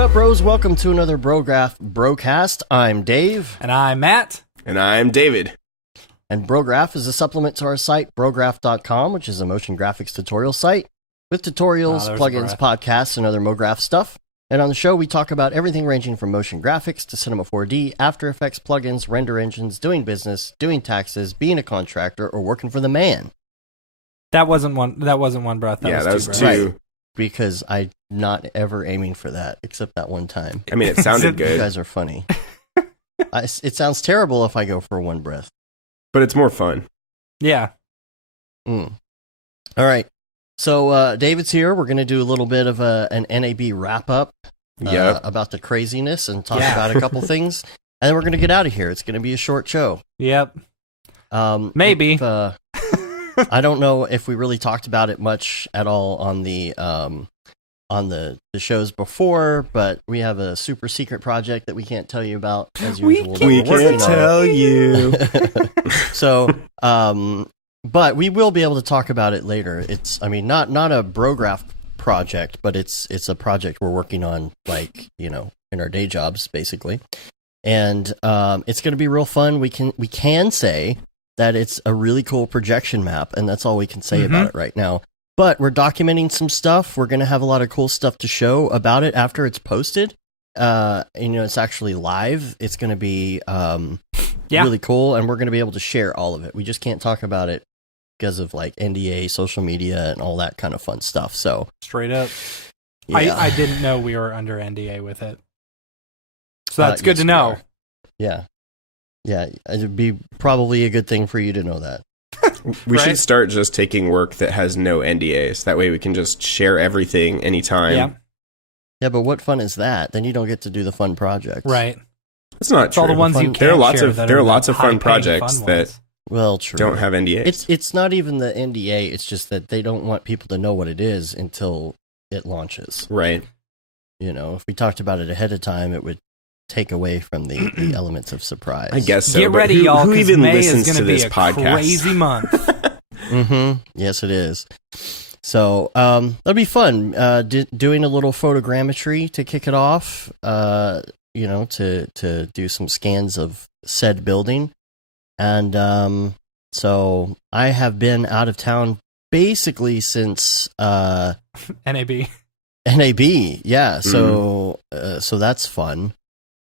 What up, bros? Welcome to another Brograph Brocast. I'm Dave. And I'm Matt. And I'm David. And Brograph is a supplement to our site, brograph.com, which is a motion graphics tutorial site with tutorials, plugins, podcasts, and other MoGraph stuff. And on the show, we talk about everything ranging from motion graphics to Cinema 4D, After Effects plugins, render engines, doing business, doing taxes, being a contractor, or working for the man. That wasn't one breath. That was two. Right. Because I'm not ever aiming for that, except that one time. I mean, it sounded good. You guys are funny. It sounds terrible if I go for one breath. But it's more fun. Yeah. All right. So David's here. We're going to do a little bit of an NAB wrap-up about the craziness and talk about a couple things. And then we're going to get out of here. It's going to be a short show. Yep. Maybe. I don't know if we really talked about it much at all on the shows before, but we have a super secret project that we can't tell you about as usual. We can't tell you. So, but we will be able to talk about it later. It's, I mean, not a Brograph project, but it's a project we're working on, like, you know, in our day jobs, basically. And it's going to be real fun. We can say that it's a really cool projection map, and that's all we can say about it right now. But we're documenting some stuff. We're going to have a lot of cool stuff to show about it after it's posted. And, you know, it's actually live. It's going to be really cool, and we're going to be able to share all of it. We just can't talk about it because of, like, NDA, social media, and all that kind of fun stuff. So straight up. Yeah. I didn't know we were under NDA with it. So that's good to know. Yeah. Yeah, it'd be probably a good thing for you to know that. We should start just taking work that has no NDAs. That way we can just share everything anytime. Yeah. Yeah, but what fun is that? Then you don't get to do the fun projects. Right. It's not true. All the ones you there are can't lots share of that there are are lots of fun high-paying projects fun that ones. don't have NDAs. It's not even the NDA. It's just that they don't want people to know what it is until it launches. Right. You know, if we talked about it ahead of time, it would take away from the elements of surprise. I guess so. Get ready, y'all, who even May listens is to be this a podcast? Crazy month. Yes, it is. So that'll be fun. Doing a little photogrammetry to kick it off. You know, to do some scans of said building, and so I have been out of town basically since NAB. Yeah. So so that's fun.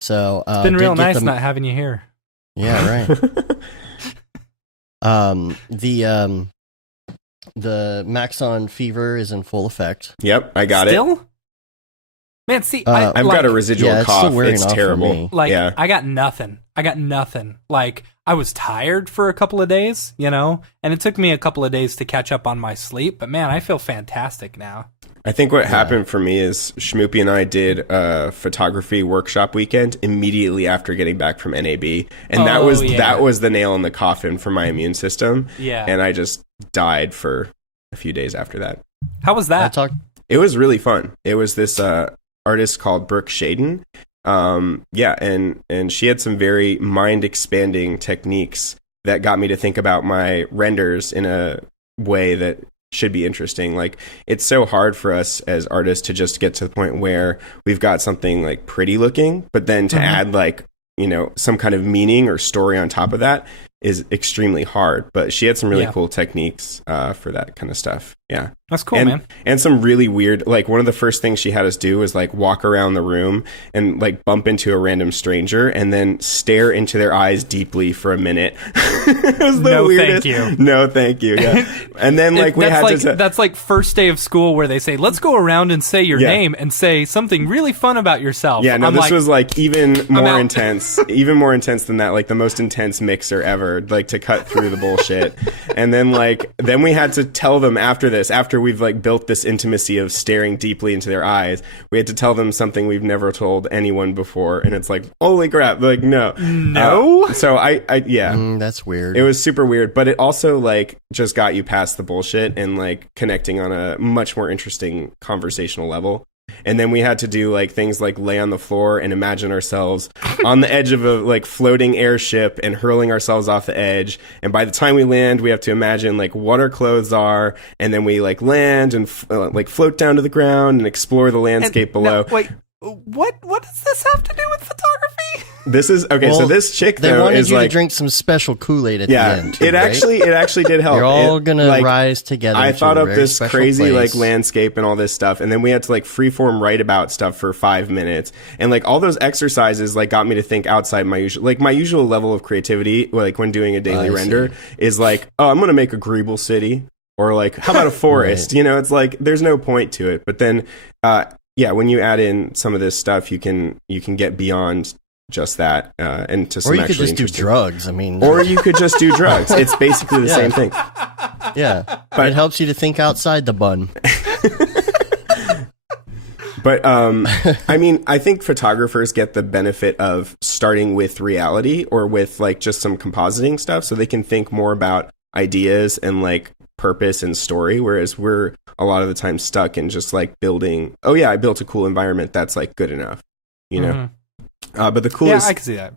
So It's been real nice not having you here. Yeah, right. The Maxon Fever is in full effect. Yep, I got Still? it. Man, see, I've got a residual cough. It's terrible. I got nothing. Like, I was tired for a couple of days, you know, and it took me a couple of days to catch up on my sleep. But man, I feel fantastic now. I think what happened for me is Schmoopy and I did a photography workshop weekend immediately after getting back from NAB, and that was the nail in the coffin for my immune system. Yeah, and I just died for a few days after that. How was that? It was really fun. It was this artist called Brooke Shaden. And she had some very mind-expanding techniques that got me to think about my renders in a way that should be interesting. Like, it's so hard for us as artists to just get to the point where we've got something like pretty looking, but then to add, like, you know, some kind of meaning or story on top of that is extremely hard. But she had some really cool techniques for that kind of stuff. Yeah. That's cool, man. And some really weird, like, one of the first things she had us do was, like, walk around the room and, like, bump into a random stranger and then stare into their eyes deeply for a minute. It was the weirdest. Thank you. No, thank you. Yeah. And then, like, that's like first day of school where they say, let's go around and say your name and say something really fun about yourself. Yeah, no, this was, like, even more intense. Even more intense than that. Like, the most intense mixer ever, like, to cut through the bullshit. And then, like, then we had to tell them after we've, like, built this intimacy of staring deeply into their eyes, we had to tell them something we've never told anyone before, and it's like, holy crap, like, no. So that's weird. It was super weird, but it also, like, just got you past the bullshit and, like, connecting on a much more interesting conversational level. And then we had to do, like, things like lay on the floor and imagine ourselves on the edge of a, like, floating airship and hurling ourselves off the edge. And by the time we land, we have to imagine, like, what our clothes are. And then we, like, land and, like, float down to the ground and explore the landscape below. what does this have to do with photography? This is okay. Well, so this chick they though wanted is you like to drink some special Kool-Aid at the end. Too, it actually did help. You're all It, gonna like, rise together. I to thought a up very this special crazy place. like landscape and all this stuff, and then we had to like freeform write about stuff for 5 minutes, and like all those exercises like got me to think outside my usual level of creativity. Like when doing a daily render is like, oh, I'm gonna make a Greeble city, or like how about a forest? Right. You know, it's like there's no point to it. But then, yeah, when you add in some of this stuff, you can get beyond just that, and to some or you actually could just do interesting- drugs. I mean, or you could just do drugs. It's basically the same thing. yeah, but it helps you to think outside the bun. But I mean, I think photographers get the benefit of starting with reality or with like just some compositing stuff, so they can think more about ideas and like purpose and story, whereas we're a lot of the time stuck in just like building, oh yeah, I built a cool environment, that's like good enough, you know. But the coolest, Yeah, I can see that.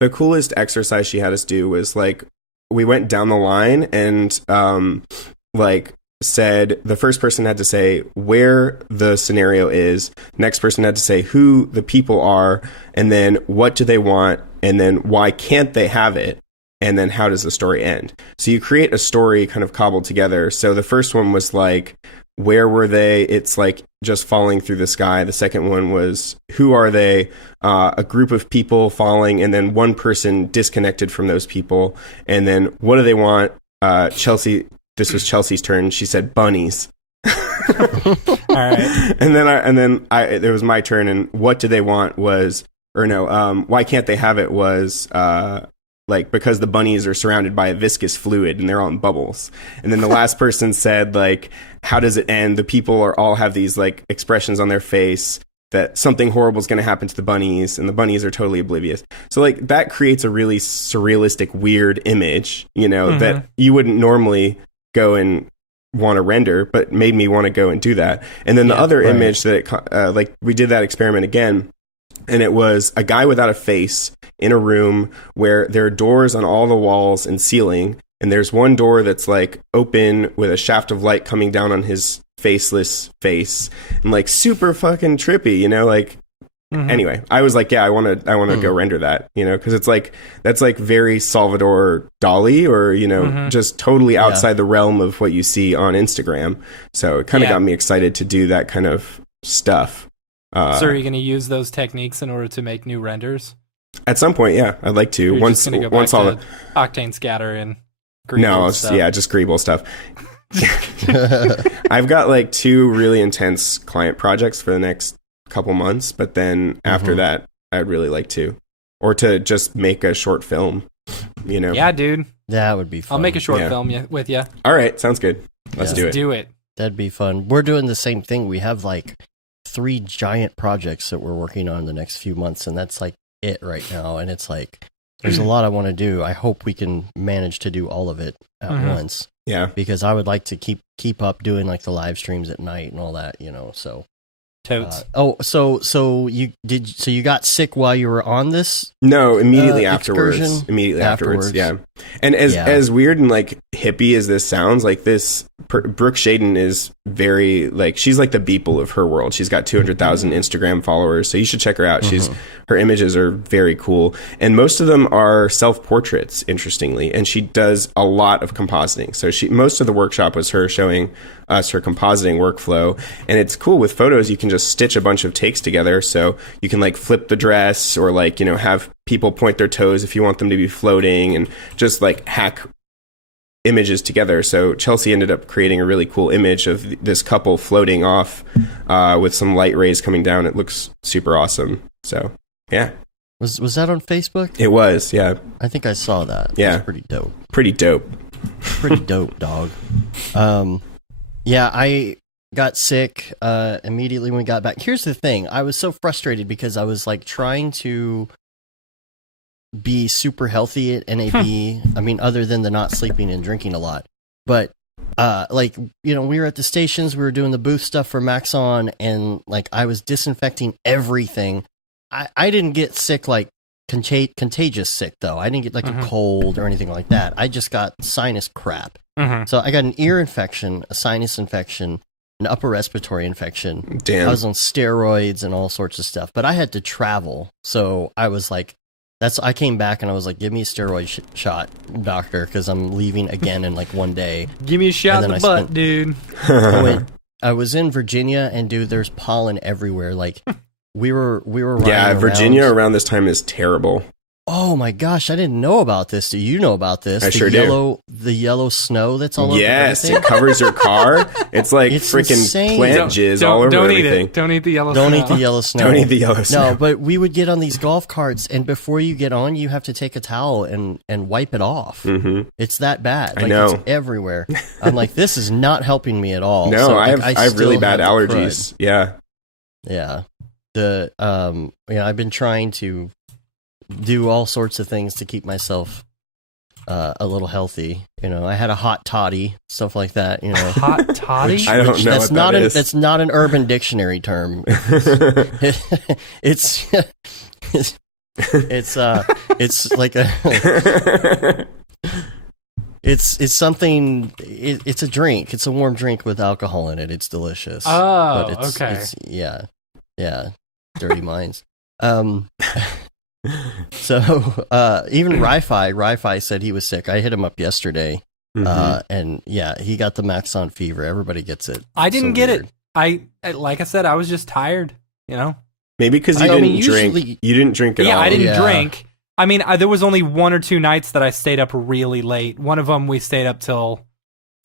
the coolest exercise she had us do was like we went down the line and like said the first person had to say where the scenario is, next person had to say who the people are, and then what do they want, and then why can't they have it, and then how does the story end. So you create a story kind of cobbled together. So the first one was like, where were they? It's like just falling through the sky. The second one was, who are they? A group of people falling, and then one person disconnected from those people. And then what do they want? Chelsea, this was Chelsea's turn. She said bunnies. All right. And then it was my turn. And what do they want was, or no, why can't they have it was, like, because the bunnies are surrounded by a viscous fluid and they're all in bubbles. And then the last person said, like, how does it end? The people all have these like expressions on their face that something horrible is going to happen to the bunnies, and the bunnies are totally oblivious. So like that creates a really surrealistic, weird image, you know, that you wouldn't normally go and want to render, but made me want to go and do that. And then the other image that like we did that experiment again, and it was a guy without a face in a room where there are doors on all the walls and ceiling, and there's one door that's like open with a shaft of light coming down on his faceless face, and like super fucking trippy, you know, like anyway, I was like, yeah, I want to go render that, you know, because it's like that's like very Salvador Dali, or you know, just totally outside the realm of what you see on Instagram. So it kind of got me excited to do that kind of stuff. So are you going to use those techniques in order to make new renders? At some point, yeah, I'd like to. Once all the Octane Scatter and Greeble no, stuff. yeah, just Greeble stuff. I've got like 2 really intense client projects for the next couple months, but then after that, I'd really like to, or to just make a short film, you know. Yeah, dude. That would be fun. I'll make a short film with you. All right, sounds good. Let's do it. That'd be fun. We're doing the same thing. We have like 3 giant projects that we're working on the next few months, and that's like it right now. And it's like there's a lot I want to do. I hope we can manage to do all of it at once. Yeah, because I would like to keep up doing like the live streams at night and all that, you know. So totes. So you got sick while you were on this? No, immediately afterwards. Excursion? Immediately afterwards. Yeah. And as weird and like hippie as this sounds, like this Brooke Shaden is very like, she's like the Beeple of her world. She's got 200,000 Instagram followers, so you should check her out. Her images are very cool, and most of them are self-portraits, interestingly, and she does a lot of compositing. So most of the workshop was her showing us her compositing workflow, and it's cool. With photos, you can just stitch a bunch of takes together, so you can like flip the dress, or like, you know, have people point their toes if you want them to be floating, and just like hack images together. So Chelsea ended up creating a really cool image of this couple floating off with some light rays coming down. It looks super awesome. So yeah. Was that on Facebook? It was, yeah. I think I saw that. Yeah. It was pretty dope. Pretty dope. Pretty dope, dog. Yeah, I got sick immediately when we got back. Here's the thing. I was so frustrated because I was like trying to be super healthy at NAB. I mean, other than the not sleeping and drinking a lot. But like, you know, we were at the stations, we were doing the booth stuff for Maxon, and like I was disinfecting everything. I didn't get sick like contagious sick though. I didn't get like a cold or anything like that. I just got sinus crap. So I got an ear infection, a sinus infection, an upper respiratory infection. Damn. I was on steroids and all sorts of stuff, but I had to travel. So I was like, I came back and I was like, give me a steroid shot, doctor, because I'm leaving again in like one day. Give me a shot in the butt, dude. I was in Virginia, and dude, there's pollen everywhere. Like we were riding Yeah, Virginia around this time is terrible. Oh my gosh, I didn't know about this. Do you know about this? I sure do. The yellow snow that's all over Yes, everything? it covers your car. It's like It's freaking insane. plant jizz all over don't everything. Eat it. Don't eat the yellow Don't snow. eat the yellow snow. Don't eat the yellow snow. No, but we would get on these golf carts, and before you get on, you have to take a towel and wipe it off. Mm-hmm. It's that bad. I Like, know. It's everywhere. I'm like, this is not helping me at all. No, So, I like, have really still bad have the allergies. Yeah. crud. Yeah. I've been trying to do all sorts of things to keep myself a little healthy. I had a hot toddy, stuff like that. Hot toddy? I don't know That's what not that is. That's not an Urban Dictionary term. It's like a it's something. It's a drink. It's a warm drink with alcohol in it. It's delicious. Oh, but okay. Yeah. Dirty minds. So even Ri-Fi said he was sick. I hit him up yesterday, and yeah, he got the Maxon Fever. Everybody gets it. I didn't So get weird. it. I like I said, I was just tired. Maybe because you didn't drink. You didn't drink at all. Yeah, I didn't Yeah. drink. I mean, there was only 1 or 2 nights that I stayed up really late. One of them we stayed up till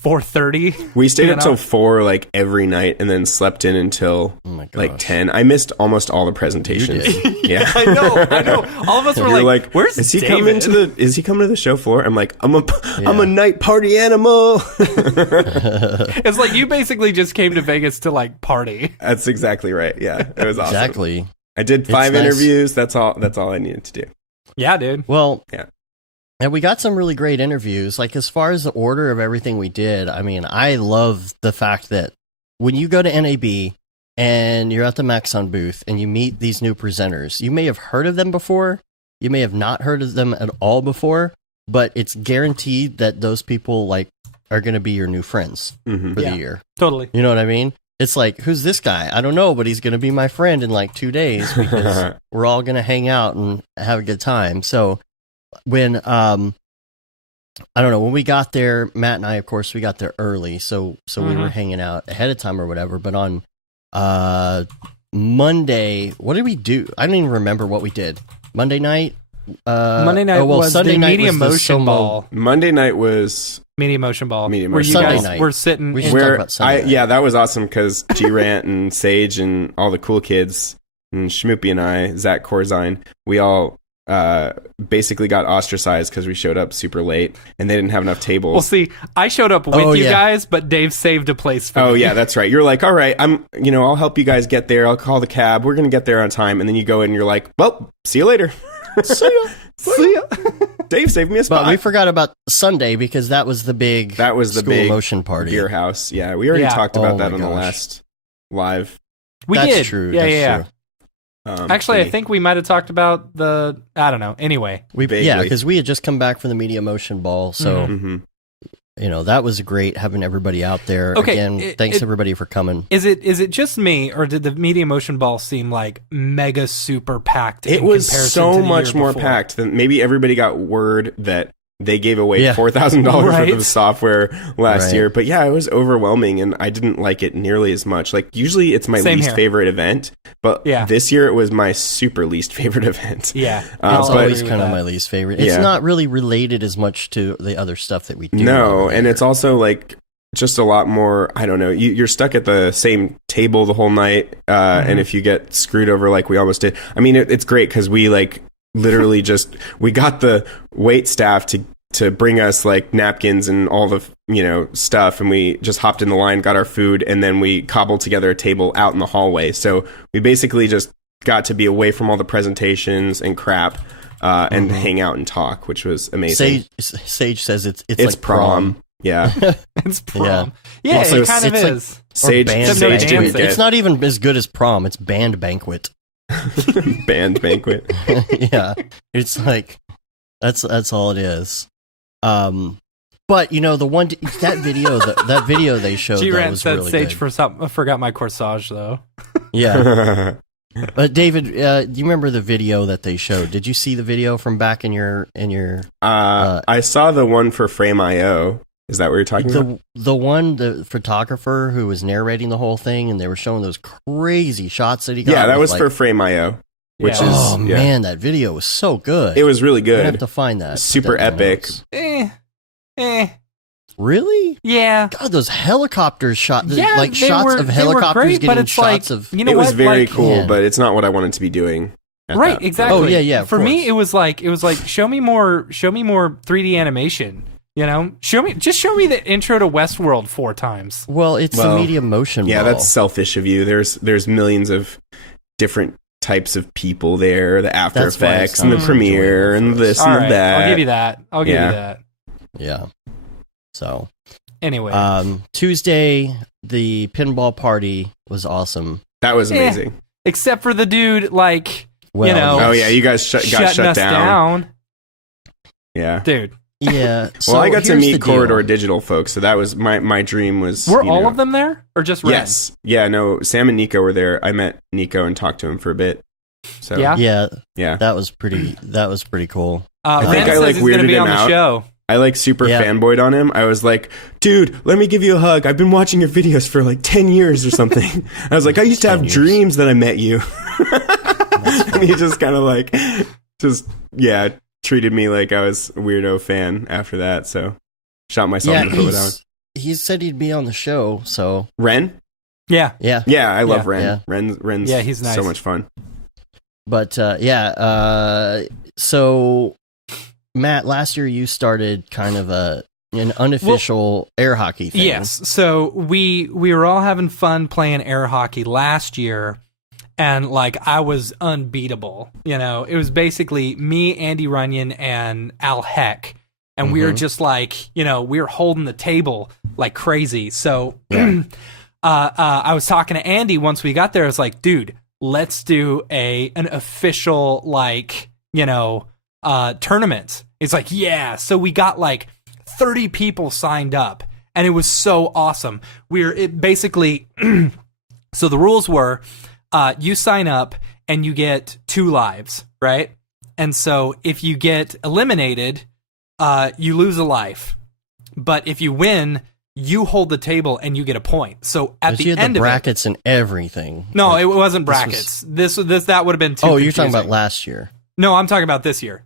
4:30. We stayed up till 4 like every night, and then slept in until Oh my gosh. like 10. I missed almost all the presentations. Yeah. I know. All of us were You're like, "Where's is he David?" coming to the? Is he coming to the show floor? I'm like, I'm a night party animal. It's like you basically just came to Vegas to like party. That's exactly right. Yeah, it was awesome. Exactly. I did 5 nice. interviews. That's all I needed to do. Yeah, dude. Well, Yeah. And we got some really great interviews. Like, as far as the order of everything we did, I mean, I love the fact that when you go to NAB and you're at the Maxon booth and you meet these new presenters, you may have heard of them before, you may have not heard of them at all before, but it's guaranteed that those people like are going to be your new friends for the year. Totally. You know what I mean? It's like, who's this guy? I don't know, but he's going to be my friend in like 2 days because we're all going to hang out and have a good time. So when, I don't know, when we got there, Matt and I, of course, we got there early. So we were hanging out ahead of time or whatever. But on Monday, what did we do? I don't even remember what we did. Monday night? Was Sunday the night Media was the Motion Somo- Ball. Monday night was Media Motion Ball. Media Where Motion you Ball. guys Sunday night. were sitting We in should talk where about Sunday night. yeah, that was awesome because G Rant and Sage and all the cool kids and Schmoopy and I, Zach Corzine, we all basically got ostracized because we showed up super late and they didn't have enough tables. Well, see, I showed up with you guys, but Dave saved a place for me. Oh yeah, that's right. You're like, all right, I'll help you guys get there. I'll call the cab. We're gonna get there on time. And then you go in and you're like, well, see you later. See ya. See ya. Dave saved me a spot. But we forgot about Sunday because that was the big school big motion party. beer house. Yeah, we already Yeah. talked about Oh that my on the gosh. last live. We That's did. true. Yeah, That's yeah. true. Actually, I thingy. think we might have talked about I don't know. Anyway. Yeah, because we had just come back from the Media Motion Ball, so Mhm. that was great having everybody out there. Okay, Again, thanks everybody for coming. Is it just me, or did the Media Motion Ball seem like mega super packed? It in was comparison so to the much year more before? packed than maybe everybody got word that they gave away Yeah. $4,000 Right. worth of software last Right. year. But yeah, it was overwhelming and I didn't like it nearly as much. Like usually it's my Same least here. favorite event, but Yeah. this year it was my super least favorite event. Yeah, It's I'll but- always agree with kind of that. my least favorite. It's Yeah. not really related as much to the other stuff that we do. No, over and there. it's also like just a lot more. I don't know. You're stuck at the same table the whole night, and if you get screwed over like we almost did, I mean, it's great because we like literally we got the wait staff to bring us like napkins and all the stuff, and we just hopped in the line, got our food, and then we cobbled together a table out in the hallway. So we basically just got to be away from all the presentations and crap. And hang out and talk, which was amazing. Sage says it's It's like prom. Yeah. It's prom. Yeah, Also, it kind of it's like- is. Sage, band Except no Sage didn't dancing. get It's not even as good as prom. It's band banquet. band banquet. Yeah, it's like that's all it is. But that video they showed that G-Rant was said really Sage good. for something. I forgot my corsage though. Yeah. But David, do you remember the video that they showed? Did you see the video from back in your? I saw the one for Frame.io. Is that what you're talking about? The photographer who was narrating the whole thing, and they were showing those crazy shots that he got. Yeah, that with, was for Frame.io. Which is man, that video was so good. It was really good. I have to find that. Super epic. Really? Yeah. God, those helicopters shot. Yeah, like shots of helicopters great, getting but it's shots like, of. You know it was what? very like, cool, yeah. but it's not what I wanted to be doing. Right, exactly. Oh yeah. For me, it was like show me more 3D animation. Show me the intro to Westworld 4 times. Well, it's the medium motion. Yeah, ball. that's selfish of you. There's millions of different types of people there. The After That's why Effects it's and not the Premiere enjoyable and for us. this All and right, that. I'll give you that. Yeah. So Anyway, Tuesday, the pinball party was awesome. That was amazing. except for the dude, Oh yeah, you guys got shutting shut us down. Yeah, Dude. Yeah. So well, I got to here's meet the Corridor deal. Digital folks, so that was my dream was. Were all of them there, or just Ren? Yes. Yeah. No. Sam and Nico were there. I met Nico and talked to him for a bit. So Yeah? Yeah. That was pretty cool. I think Ren I, says like, he's going to weirded be him on the out. show. I super Yeah. fanboyed on him. I was like, dude, let me give you a hug. I've been watching your videos for 10 years or something. I was like, I used to have 10 years. dreams that I met you. And he just kind of treated me like I was a weirdo fan after that. So shot myself in the foot with that one. He said he'd be on the show, so Ren? Yeah. yeah. Yeah, I love Ren. Yeah. Ren's he's nice. so much fun. But so Matt, last year you started kind of an unofficial air hockey thing. Yes. So we were all having fun playing air hockey last year, and I was unbeatable. It was basically me, Andy Runyon, and Al Heck, and we were just we were holding the table like crazy. So I was talking to Andy once we got there. I was like, dude, let's do an official tournament. It's like, yeah. So we got 30 people signed up, and it was so awesome. Basically, so the rules were, you sign up and you get 2 lives, right? And so if you get eliminated, you lose a life. But if you win, you hold the table and you get a point. So at the you had end the of brackets and everything. no, it wasn't brackets. This that would have been too. Oh, you're talking about confusing. last year. No, I'm talking about this year.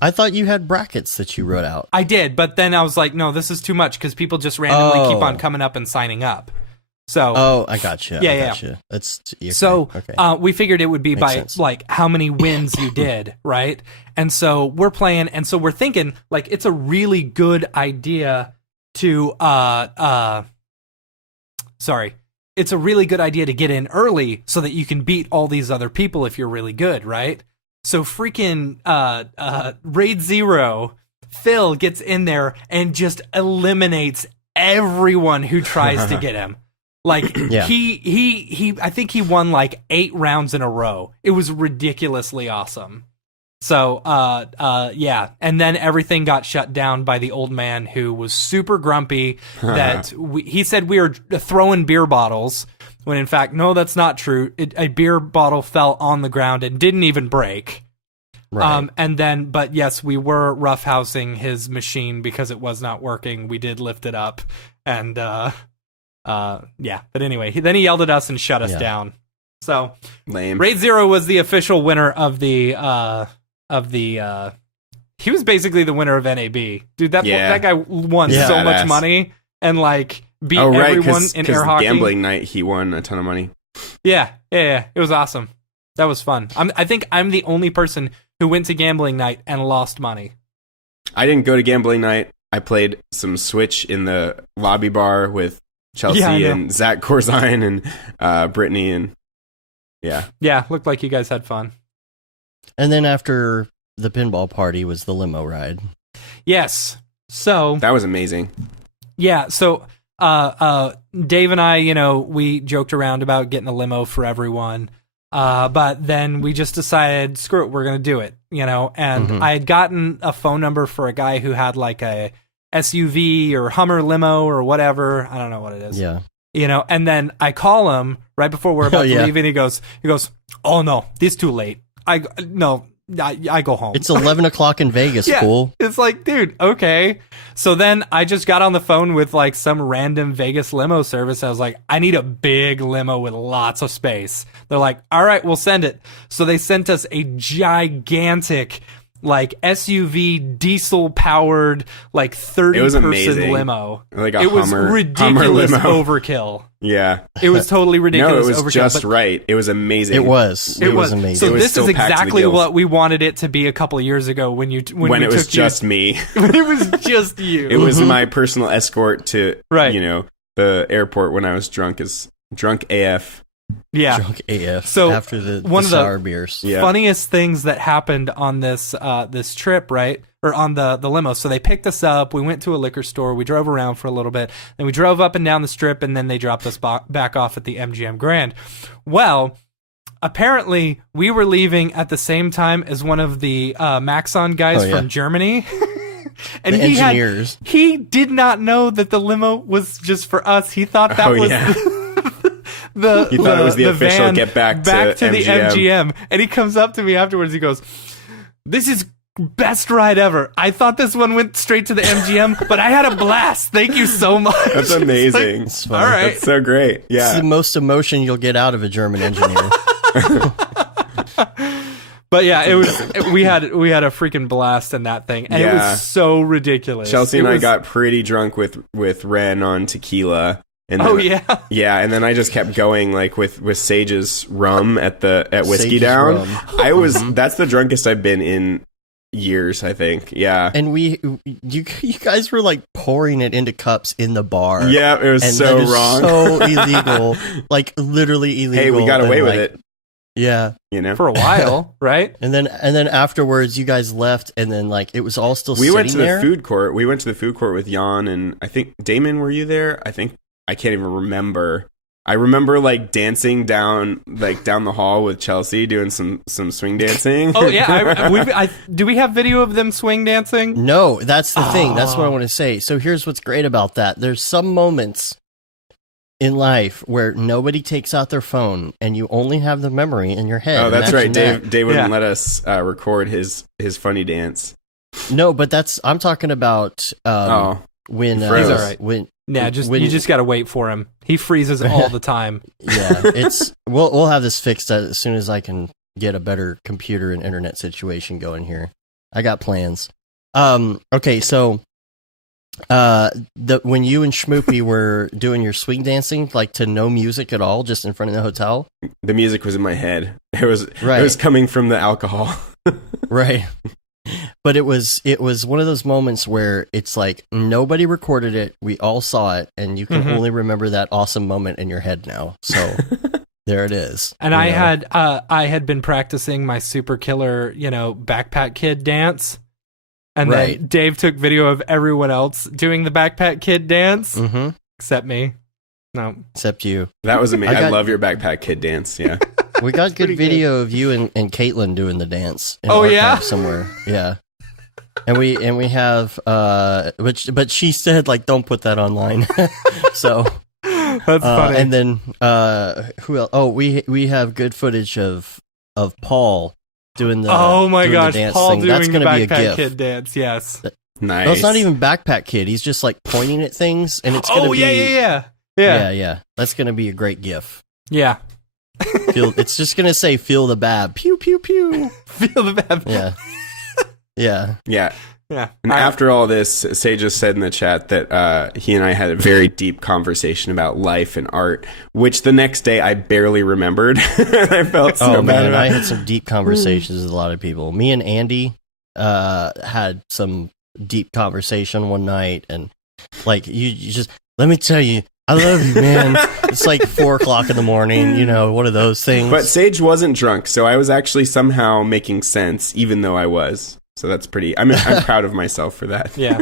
I thought you had brackets that you wrote out. I did, but then I was like, no, this is too much because people just randomly keep on Oh. coming up and signing up. So, Oh, I got you. Yeah. That's okay. We figured it would be Makes by sense. how many wins you did, right? And so we're playing, and so we're thinking it's a really good idea to it's a really good idea to get in early so that you can beat all these other people if you're really good, right? So freaking Raid Zero, Phil gets in there and just eliminates everyone who tries to get him. Yeah. He I think he won 8 rounds in a row. It was ridiculously awesome. So yeah, and then everything got shut down by the old man who was super grumpy that he said we were throwing beer bottles when in fact no, that's not true. A beer bottle fell on the ground and didn't even break. Right. And then, but yes, we were roughhousing his machine because it was not working. We did lift it up, and yeah. But anyway, then he yelled at us and shut us down. So Lame. Raid Zero was the official winner of the. He was basically the winner of NAB, dude. That guy won Yeah. so much Badass. money and beat Oh right, everyone because in air hockey. gambling night he won a ton of money. Yeah. It was awesome. That was fun. I think I'm the only person who went to gambling night and lost money. I didn't go to gambling night. I played some Switch in the lobby bar with Chelsea Yeah, I know. and Zach Corzine and Brittany and Yeah, looked like you guys had fun. And then after the pinball party was the limo ride. Yes. So that was amazing. yeah, so Dave and I, we joked around about getting a limo for everyone. But then we just decided, screw it, we're gonna do it, and I had gotten a phone number for a guy who had an SUV or Hummer limo or whatever. I don't know what it is. Yeah. You know, and then I call him right before we're about to leave, and he goes, "Oh no, this too late. I go home. It's 11 o'clock in Vegas, fool." It's like, dude, okay. So then I just got on the phone with like some random Vegas limo service. I was like, I need a big limo with lots of space. They're like, all right, we'll send it. So they sent us a gigantic like SUV diesel powered like 30-person limo. Like a it was Hummer, ridiculous Hummer limo. overkill. Yeah. It was totally ridiculous. No, it was overkill, just right. It was amazing. It was amazing. So It was this still is packed to the exactly gills. what we wanted it to be a couple of years ago when it was just me. when it was just you. It was my personal escort to Right. you know, the airport when I was drunk AF. Yeah. Drunk AF So, after the one of the sour beers. Yeah. Funniest things that happened on this this trip, right? Or on the limo. So they picked us up. We went to a liquor store. We drove around for a little bit. Then we drove up and down the strip, and then they dropped us back off at the MGM Grand. Well, apparently we were leaving at the same time as one of the Maxon guys from Germany. And The engineers. he did not know that the limo was just for us. He thought that was He thought it was the official van get back to the MGM. MGM. And he comes up to me afterwards. He goes, "This is best ride ever. I thought this one went straight to the MGM, but I had a blast. Thank you so much." That's amazing. It's All funny. right. That's so great. It's Yeah. the most emotion you'll get out of a German engineer. But yeah, we had a freaking blast in that thing, and it Yeah. was so ridiculous. Chelsea and I got pretty drunk with Ren on tequila. And then, yeah, and then I just kept going like with Sage's rum at Whiskey Sage's Down. rum. That's the drunkest I've been in years, I think. Yeah. And you guys were like pouring it into cups in the bar. Yeah, it was And so that is wrong. so illegal. Like literally illegal. Hey, we got away and, with like, it, Yeah. you know. for a while, right? And then afterwards you guys left, and then like it was all still We went to there. the food court. We went to the food court with Jan, and I think Damon, were you there? I can't even remember. I remember like dancing down the hall with Chelsea doing some swing dancing. Oh yeah, do we have video of them swing dancing? No, that's the thing. That's what I want to say. So here's what's great about that. There's some moments in life where nobody takes out their phone and you only have the memory in your head. Oh, that's right. Imagine that. Dave wouldn't let us record his funny dance. No, but I'm talking about when He froze. He's all right. when Yeah, when- you just got to wait for him. He freezes all the time. yeah, we'll have this fixed as soon as I can get a better computer and internet situation going here. I got plans. Okay, so when you and Schmoopy were doing your swing dancing, like to no music at all, just in front of the hotel, The music was in my head. It was coming from the alcohol. right? But it was one of those moments where it's like nobody recorded it, we all saw it, and you can only remember that awesome moment in your head now. So there it is. And I had been practicing my super killer, backpack kid dance. And then Dave took video of everyone else doing the backpack kid dance, except me. No, except you. That was amazing. I love your backpack kid dance. Yeah. We got good video of you and Caitlin doing the dance. In Oh, archive yeah? somewhere. Yeah. And we have but she said like don't put that online. So that's funny. and then who else? Oh, we have good footage of Paul doing the oh my doing gosh, the dance Paul thing. doing That's the gonna be a backpack GIF. kid dance. Yes. Nice. No, it's not even backpack kid. He's just like pointing at things, and it's gonna be yeah. That's gonna be a great GIF. Yeah. It's just gonna say "Feel the bab," pew pew pew. Feel the bad. Yeah, yeah. Yeah. Yeah. And after all this, Sage just said in the chat that he and I had a very deep conversation about life and art, which the next day I barely remembered. I felt so bad man, about I had some deep conversations with a lot of people. Me and Andy had some deep conversation one night, and like you just let me tell you, I love you, man. It's like 4:00 in the morning, one of those things. But Sage wasn't drunk, so I was actually somehow making sense, even though I was. So that's pretty. I'm proud of myself for that. Yeah.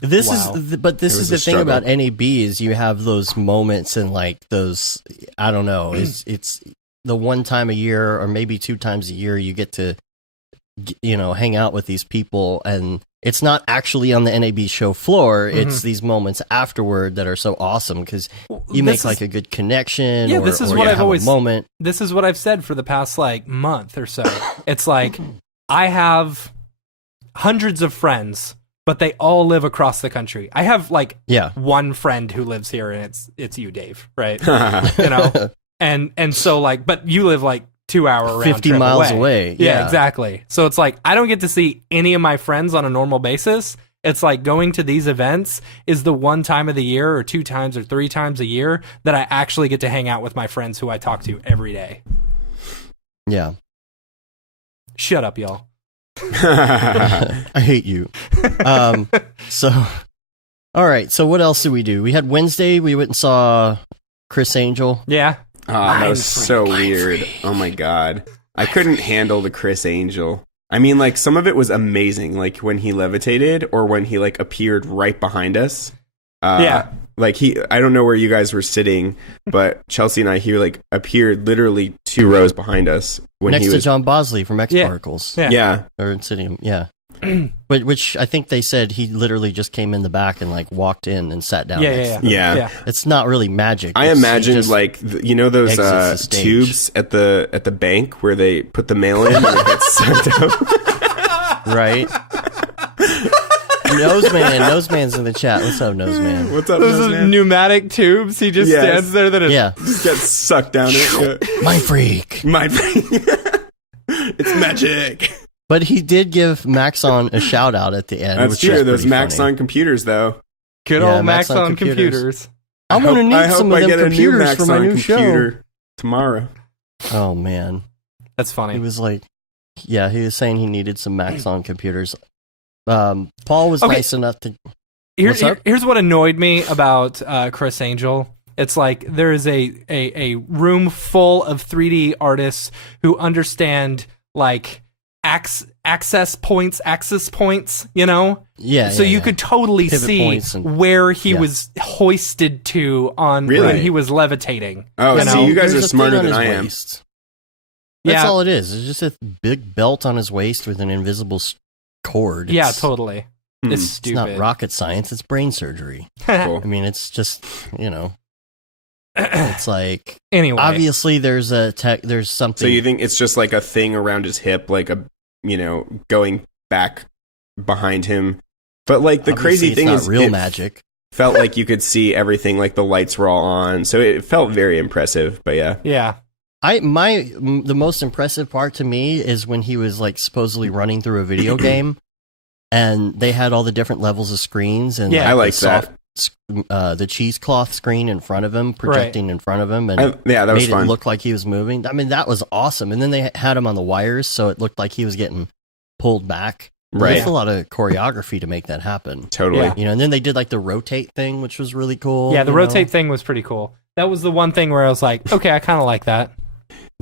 This Wow. is the thing struggle. about NAB is you have those moments and like those. I don't know. It's the one time a year or maybe 2 times a year you get to hang out with these people, and it's not actually on the NAB show floor. It's these moments afterward that are so awesome because you make like a good connection. Yeah, or, this is or what you I've have always a moment. This is what I've said for the past like month or so. It's like I have hundreds of friends, but they all live across the country. I have like one friend who lives here, and it's you, Dave, right? You know, and so like, but you live like 2 hour round 50 trip miles away. Yeah, exactly. So it's like I don't get to see any of my friends on a normal basis. It's like going to these events is the one time of the year or 2 times or 3 times a year that I actually get to hang out with my friends who I talk to every day. Yeah. Shut up, y'all. I hate you. So, all right. So what else did we do? We had Wednesday. We went and saw Chris Angel. Yeah. Oh, that was so weird. Oh my God. I couldn't handle the Chris Angel. I mean, like, some of it was amazing, like when he levitated or when he like appeared right behind us. Yeah. Like I don't know where you guys were sitting, but Chelsea and he like appeared literally 2 rows behind us when next he was to John Bosley from X Particles. Yeah. Or Insidium. Yeah. Which I think they said he literally just came in the back and like walked in and sat down. Yeah. It's not really magic. I imagined like you know those tubes at the bank where they put the mail in and it gets sucked up. Right. Noseman's in the chat. What's up, Noseman? What's up, Those Noseman? Pneumatic tubes. He just stands there. Just gets sucked down it. Mind freak. Mind freak. It's magic. But he did give Maxon a shout out at the end. That's true. Those Maxon computers, though. Good old Maxon computers. I'm going to need some of them computers for my new computer show tomorrow. Oh man, that's funny. He was like, he was saying he needed some Maxon computers. Paul was nice enough to. Here's what annoyed me about Chris Angel. It's like there is a room full of 3D artists who understand like access points, you know? Yeah. So you could totally Pivot see where he was hoisted to on when he was levitating. Oh, you know? so you guys are smarter than I am. That's all it is. It's just a big belt on his waist with an invisible cord. Yeah, totally. It's stupid. It's not rocket science. It's brain surgery. Cool. I mean, it's just, you know. It's like anyway. Obviously, there's something. So you think it's just like a thing around his hip, like going back behind him? But like the obviously crazy thing not is, real magic. Felt like you could see everything, like the lights were all on, so it felt very impressive. But yeah. The most impressive part to me is when he was like supposedly running through a video game, and they had all the different levels of screens, and I like that. The cheesecloth screen in front of him, projecting in front of him, and that was made fun. It look like he was moving. I mean, that was awesome. And then they had him on the wires, so it looked like he was getting pulled back. Right, there's a lot of choreography to make that happen. Totally, you know. And then they did like the rotate thing, which was really cool. Yeah, the rotate thing was pretty cool. That was the one thing where I was like, okay, I kind of like that.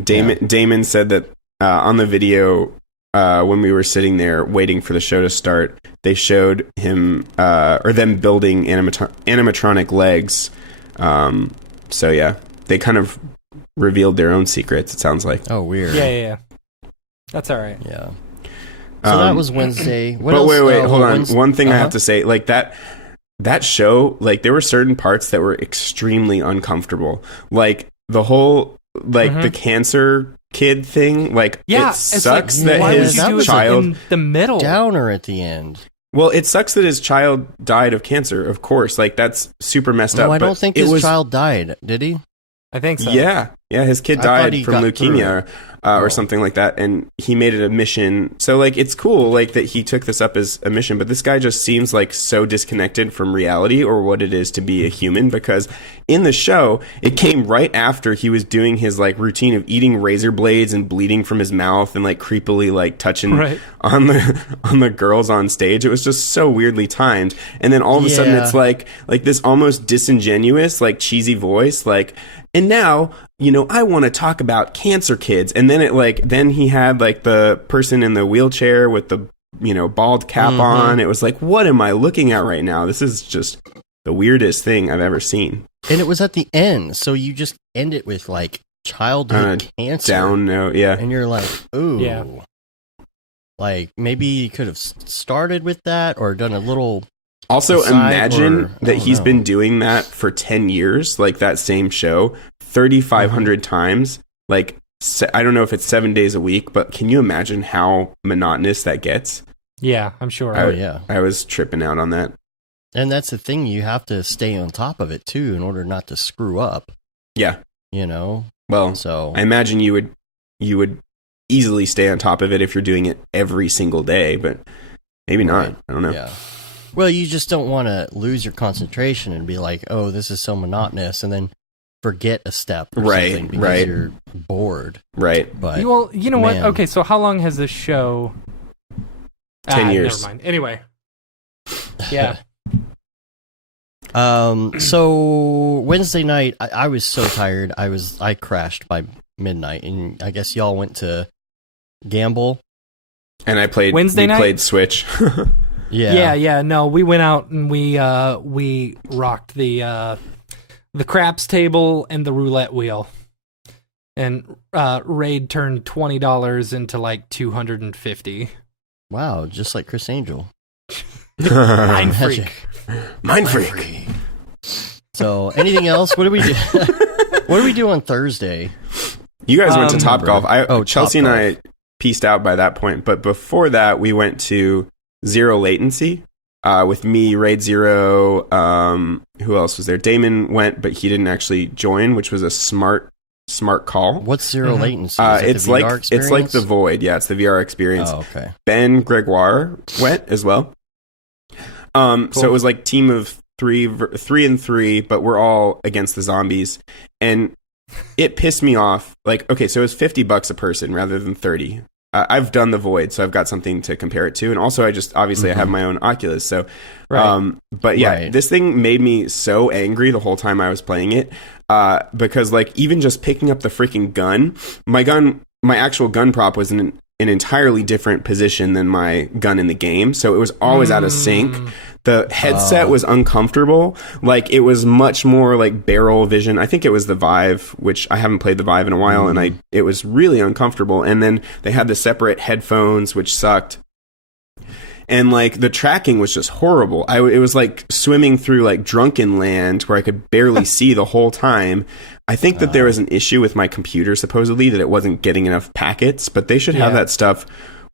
Damon said that on the video when we were sitting there waiting for the show to start, they showed him or them building animatronic legs. So yeah, they kind of revealed their own secrets. It sounds like. Oh, weird. Yeah. That's all right. Yeah. So that was Wednesday. What but else? Wait, hold on. One thing I have to say, like that show, like there were certain parts that were extremely uncomfortable. Like the whole, like the cancer kid thing. Like it sucks that his child in the middle downer at the end. Well, it sucks that his child died of cancer. Of course, like that's super messed up. I don't think his child died. Did he? I think so. Yeah, his kid died from leukemia or something like that, and he made it a mission. So, like, it's cool, like, that he took this up as a mission, but this guy just seems, like, so disconnected from reality or what it is to be a human, because in the show, it came right after he was doing his, like, routine of eating razor blades and bleeding from his mouth and, like, creepily, like, touching on the girls on stage. It was just so weirdly timed. And then all of a sudden, it's, like this almost disingenuous, like, cheesy voice, like... And now, I want to talk about cancer kids. And then then he had like the person in the wheelchair with the, bald cap on. It was like, what am I looking at right now? This is just the weirdest thing I've ever seen. And it was at the end. So you just end it with like childhood cancer. Down note, yeah. And you're like, ooh. Yeah. Like, maybe you could have started with that or done a little. Also, imagine that he's know. been doing that for 10 years, like that same show, 3,500 times. Like, I don't know if it's 7 days a week, but can you imagine how monotonous that gets? Yeah, I'm sure. I was tripping out on that. And that's the thing, you have to stay on top of it too in order not to screw up. Yeah. You know? Well, so I imagine you would easily stay on top of it if you're doing it every single day, but maybe not. I don't know. Yeah. Well, you just don't want to lose your concentration and be like, oh, this is so monotonous, and then forget a step or something because you're bored. Right. But, well, you know what? Okay, so how long has this show? 10 years. Never mind. Anyway. Yeah. So Wednesday night, I was so tired. I crashed by midnight, and I guess y'all went to gamble. And I played Wednesday night? Played Switch. Yeah. No, we went out and we rocked the craps table and the roulette wheel, and Raid turned $20 into like $250. Wow, just like Chris Angel. Mind freak. Mind freak. So, anything else? What do we do? What do we do on Thursday? You guys went to Topgolf. Chelsea Topgolf. and I pieced out by that point, but before that, we went to Zero Latency with me, Raid Zero. Who else was there? Damon went, but he didn't actually join, which was a smart call. What's Zero Latency? It's like the Void. Yeah, it's the VR experience. Oh, okay. Ben Gregoire went as well. Cool. So it was like team of three and three, but we're all against the zombies, and it pissed me off. Like, okay, so it was $50 a person rather than 30. I've done the Void, so I've got something to compare it to, and also I have my own Oculus. So, but yeah, this thing made me so angry the whole time I was playing it, because like even just picking up the freaking gun, my actual gun prop was in an entirely different position than my gun in the game, so it was always out of sync. The headset was uncomfortable. Like, it was much more like barrel vision. I think it was the Vive, which I haven't played the Vive in a while, and it was really uncomfortable. And then they had the separate headphones, which sucked. And like the tracking was just horrible. It was like swimming through like drunken land where I could barely see the whole time. I think that there was an issue with my computer, supposedly, that it wasn't getting enough packets, but they should have that stuff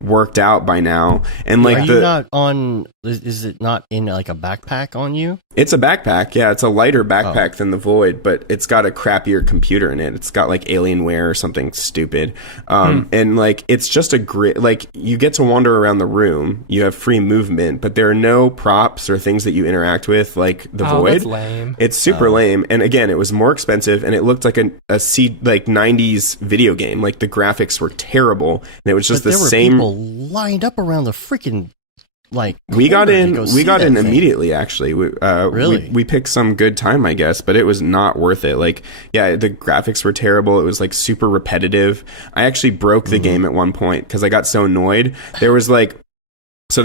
worked out by now. And like, you not on? Is it not in like a backpack on you? It's a backpack. Yeah, it's a lighter backpack than the Void, but it's got a crappier computer in it. It's got like Alienware or something stupid. And like, it's just a great, like, you get to wander around the room. You have free movement, but there are no props or things that you interact with like the Void. That's lame. It's super lame. And again, it was more expensive, and it looked like a 90s video game. Like, the graphics were terrible, and it was just but the there were same. People lined up around the freaking we got in thing. immediately. Actually, really, we picked some good time, I guess, but it was not worth it. Like, yeah, the graphics were terrible. It was like super repetitive. I actually broke the game at one point because I got so annoyed. There was there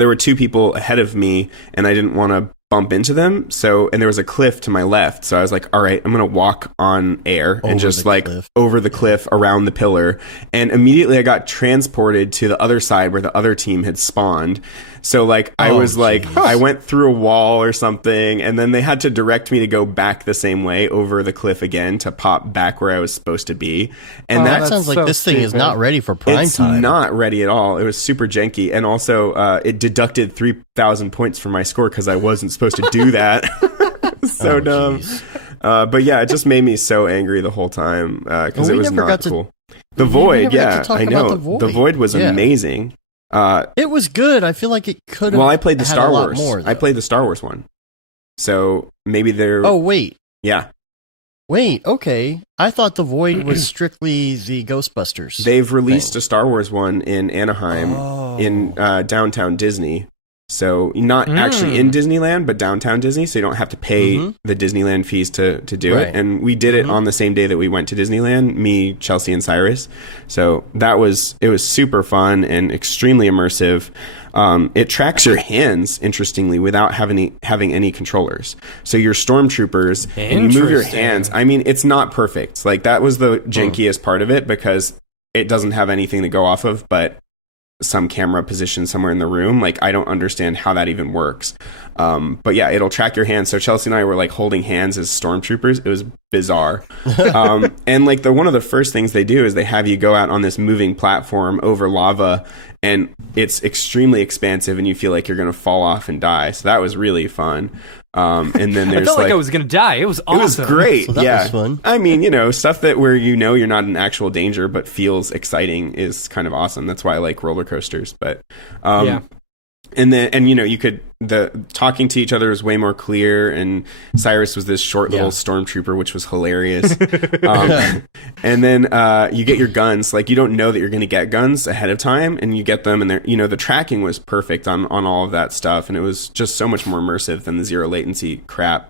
were two people ahead of me, and I didn't want to bump into them. And there was a cliff to my left. So I was like, all right, I'm going to walk on air and just like over the cliff around the pillar. And immediately I got transported to the other side where the other team had spawned. So like, I went through a wall or something, and then they had to direct me to go back the same way over the cliff again to pop back where I was supposed to be. And that sounds like this thing is not ready for prime time. It's not ready at all. It was super janky. And also, it deducted 3,000 points from my score because I wasn't supposed to do that. So dumb. But yeah, it just made me so angry the whole time because it was not cool. The Void, yeah, I know. The Void was amazing. It was good. I feel like it could have. Well, I played the Star Wars. More, I played the Star Wars one. So maybe they're. Oh wait. Yeah. Wait. Okay. I thought the Void was strictly the Ghostbusters. They've released a Star Wars one in Anaheim in downtown Disney. So not actually in Disneyland, but downtown Disney. So you don't have to pay the Disneyland fees to do it. And we did it on the same day that we went to Disneyland, me, Chelsea, and Cyrus. So it was super fun and extremely immersive. It tracks your hands, interestingly, without having any controllers. So your stormtroopers, and you move your hands. I mean, it's not perfect. Like, that was the jankiest part of it because it doesn't have anything to go off of, but some camera position somewhere in the room. Like, I don't understand how that even works. But yeah, it'll track your hands. So Chelsea and I were like holding hands as stormtroopers. It was bizarre. And like one of the first things they do is they have you go out on this moving platform over lava, and it's extremely expansive, and you feel like you're going to fall off and die. So that was really fun. And then there's I felt like I was going to die. It was awesome. It was great. So that was fun. I mean, you know, stuff that where you know you're not in actual danger but feels exciting is kind of awesome. That's why I like roller coasters. But Yeah. And you know, you could talking to each other was way more clear, and Cyrus was this short little stormtrooper, which was hilarious. And then you get your guns. Like, you don't know that you're going to get guns ahead of time, and you get them, and you know, the tracking was perfect on all of that stuff, and it was just so much more immersive than the zero latency crap.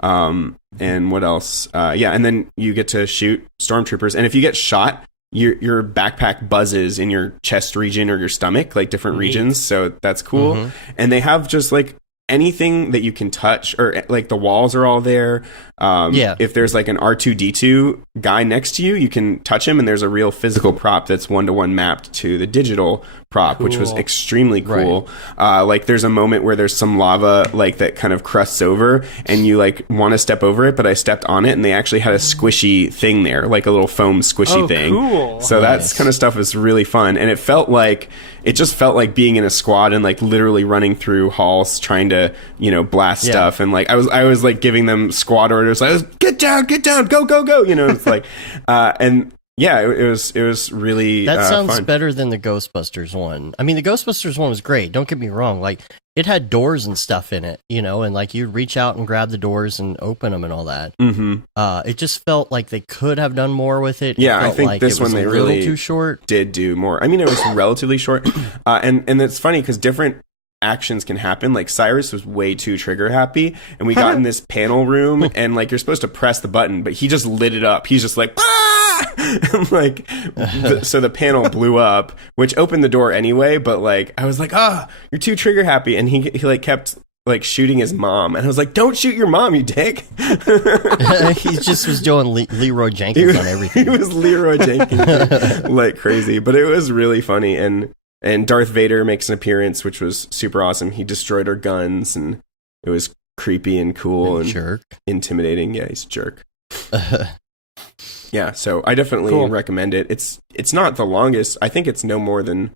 And what else? And then you get to shoot stormtroopers, and if you get shot, your backpack buzzes in your chest region or your stomach, like different regions. So that's cool. And they have just like anything that you can touch, or like the walls are all there. If there's like an R2D2 guy next to you, you can touch him, and there's a real physical prop that's 1-to-1 mapped to the digital prop, which was extremely cool. Right. Like, there's a moment where there's some lava like that kind of crusts over, and you like want to step over it, but I stepped on it, and they actually had a squishy thing there, like a little foam squishy thing. Cool. So that's kind of stuff is really fun, and it just felt like being in a squad and like literally running through halls trying to, you know, blast stuff. And like I was like giving them squad orders. I was, get down, go, you know. It's like and yeah, it was really that sounds fun. better than the Ghostbusters one. I mean, the Ghostbusters one was great, don't get me wrong. Like, it had doors and stuff in it, you know, and like you'd reach out and grab the doors and open them and all that. It just felt like they could have done more with it. Yeah, I think this one they really too short. Did do more. I mean, it was relatively short, and it's funny because different actions can happen. Like, Cyrus was way too trigger happy, and we got in this panel room, and like you're supposed to press the button, but he just lit it up. He's just like, ah! Like, so the panel blew up, which opened the door anyway. But like, I was like, you're too trigger happy, and he like kept like shooting his mom, and I was like, don't shoot your mom, you dick. He just was doing Leroy Jenkins on everything. He was Leroy Jenkins like crazy, but it was really funny. And Darth Vader makes an appearance, which was super awesome. He destroyed our guns, and it was creepy and cool and jerk. Intimidating. Yeah, he's a jerk. Yeah, so I definitely recommend it. It's not the longest. I think it's no more than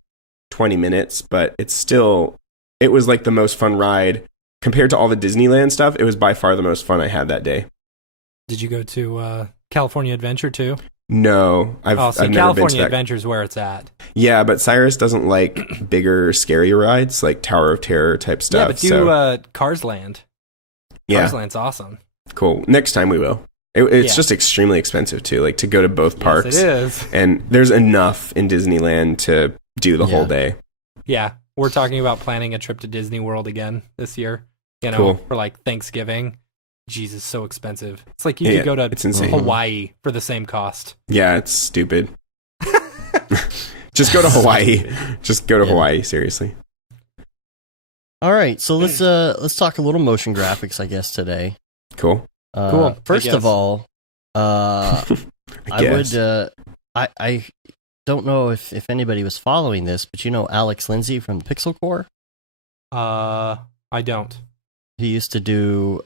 20 minutes, but it was like the most fun ride. Compared to all the Disneyland stuff, it was by far the most fun I had that day. Did you go to California Adventure too? No, I've never California been to that. Adventure's where it's at. Yeah, but Cyrus doesn't like bigger, scary rides, like Tower of Terror type stuff. Yeah, but do Cars Land. Yeah. Cars Land's awesome. Cool. Next time we will. It's just extremely expensive too, like to go to both parks. Yes, it is. And there's enough in Disneyland to do the whole day. Yeah, we're talking about planning a trip to Disney World again this year. You know, for like Thanksgiving. Jesus, so expensive. It's like you could go to Hawaii for the same cost. Yeah, it's stupid. Just go to Hawaii. Just go to Hawaii, seriously. All right, so let's talk a little motion graphics, I guess, today. Cool. Cool. First of all, I don't know if anybody was following this, but you know Alex Lindsay from Pixel Core? I don't. He used to do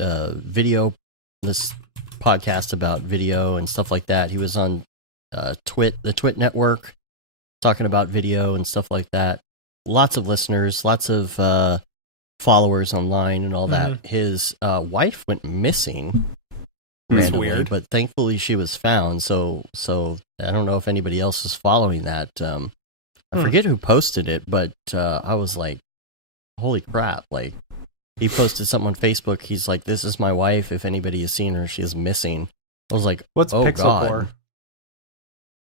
video, this podcast about video and stuff like that. He was on the Twit network, talking about video and stuff like that. Lots of listeners, lots of followers online and all that. His wife went missing randomly, weird, but thankfully she was found. So I don't know if anybody else is following that. I forget who posted it, but I was like, holy crap. Like, he posted something on Facebook. He's like, this is my wife. If anybody has seen her, she is missing. I was like, what's Pixel Core?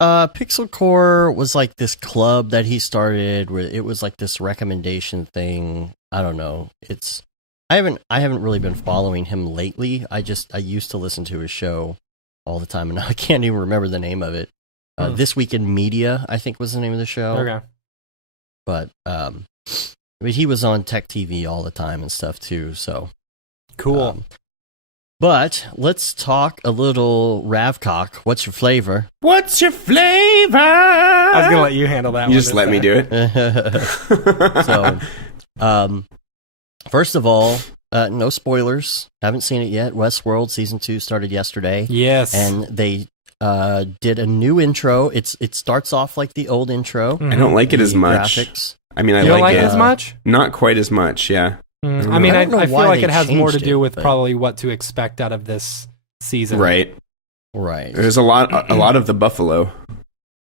Pixel Core was like this club that he started where it was like this recommendation thing. I don't know. I haven't really been following him lately. I used to listen to his show all the time, and now I can't even remember the name of it. This Week in Media, I think, was the name of the show. Okay. But I mean, he was on Tech TV all the time and stuff too. So cool. But let's talk a little Ravcock. What's your flavor? What's your flavor? Fever. I was gonna let you handle that. You one just let me do it. So, first of all, no spoilers. Haven't seen it yet. Westworld season 2 started yesterday. Yes, And they did a new intro. It starts off like the old intro. I don't like it The as much. graphics. I mean, I you don't like like it. it as much. Not quite as much, yeah. I mean, I I don't know feel why like they it has more to changed do it, with but- probably what to expect out of this season. Right. Right. There's a lot of the buffalo.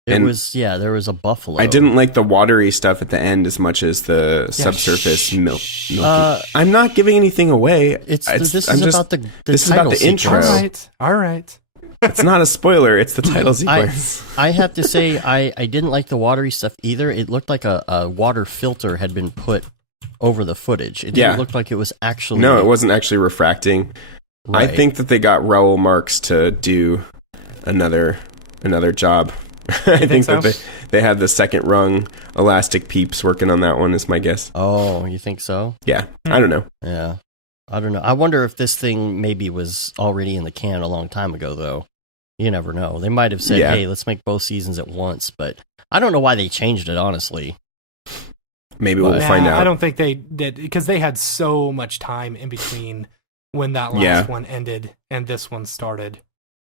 There was a buffalo. I didn't like the watery stuff at the end as much as the subsurface milky. I'm not giving anything away. This is about the this is title about the intro. sequence. All right. It's not a spoiler. It's the title sequence. I have to say, I didn't like the watery stuff either. It looked like a water filter had been put over the footage. It didn't look like it was actually... No, it wasn't actually refracting. Right. I think that they got Raoul Marks to do another job. I think so? that they had the second rung elastic peeps working on that one is my guess. Oh, you think so? Yeah, I don't know. Yeah. I don't know. I wonder if this thing maybe was already in the can a long time ago, though. You never know. They might have said, hey, let's make both seasons at once, but I don't know why they changed it, honestly. Maybe we'll find out. I don't think they did, because they had so much time in between when that last one ended and this one started.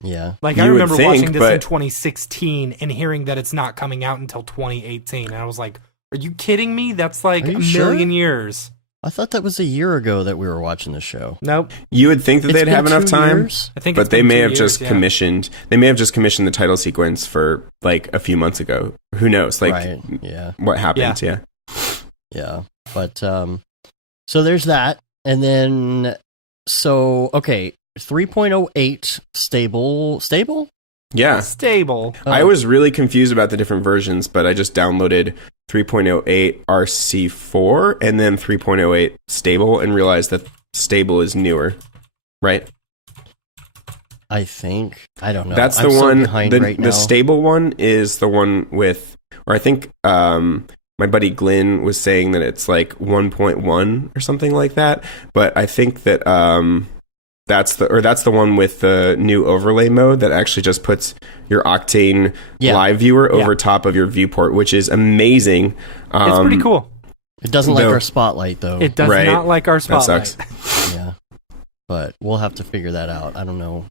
Yeah. Like, I remember watching this in 2016 and hearing that it's not coming out until 2018. And I was like, are you kidding me? That's like a million years. I thought that was a year ago that we were watching the show. Nope. You would think that they'd have enough time. Years? I think but they may have just commissioned. They may have just commissioned the title sequence for like a few months ago. Who knows? Like, right. Yeah. What happened? Yeah. Yeah. But so there's that, and then okay, 3.08 stable. Yeah. Stable. I was really confused about the different versions, but I just downloaded 3.08 RC4 and then 3.08 stable and realized that stable is newer, right? I think. I don't know. That's I'm the so one. behind The, right now. the stable one is the one with, or I think my buddy Glenn was saying that it's like 1.1 or something like that. But I think that that's the one with the new overlay mode that actually just puts your Octane live viewer over top of your viewport, which is amazing. It's pretty cool. It doesn't like our spotlight, though. It does not like our spotlight. That sucks. Yeah. But we'll have to figure that out. I don't know.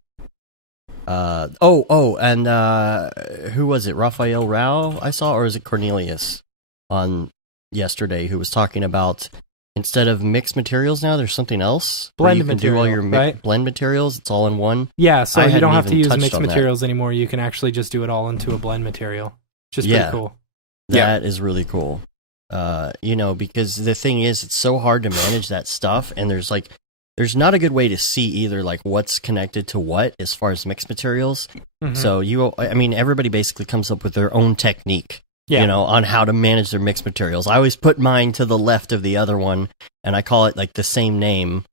And who was it? Raphael Rao I saw, or is it Cornelius on yesterday who was talking about instead of mixed materials now, there's something else? Blend you can material, do all your right? blend materials. It's all in one. Yeah, so you don't have to use touched mixed on that. materials anymore. You can actually just do it all into a blend material. Which is pretty cool. That is really cool. Because the thing is, it's so hard to manage that stuff, and there's not a good way to see either, like what's connected to what as far as mixed materials. Mhm. So everybody basically comes up with their own technique, Yeah. on how to manage their mixed materials. I always put mine to the left of the other one, and I call it like the same name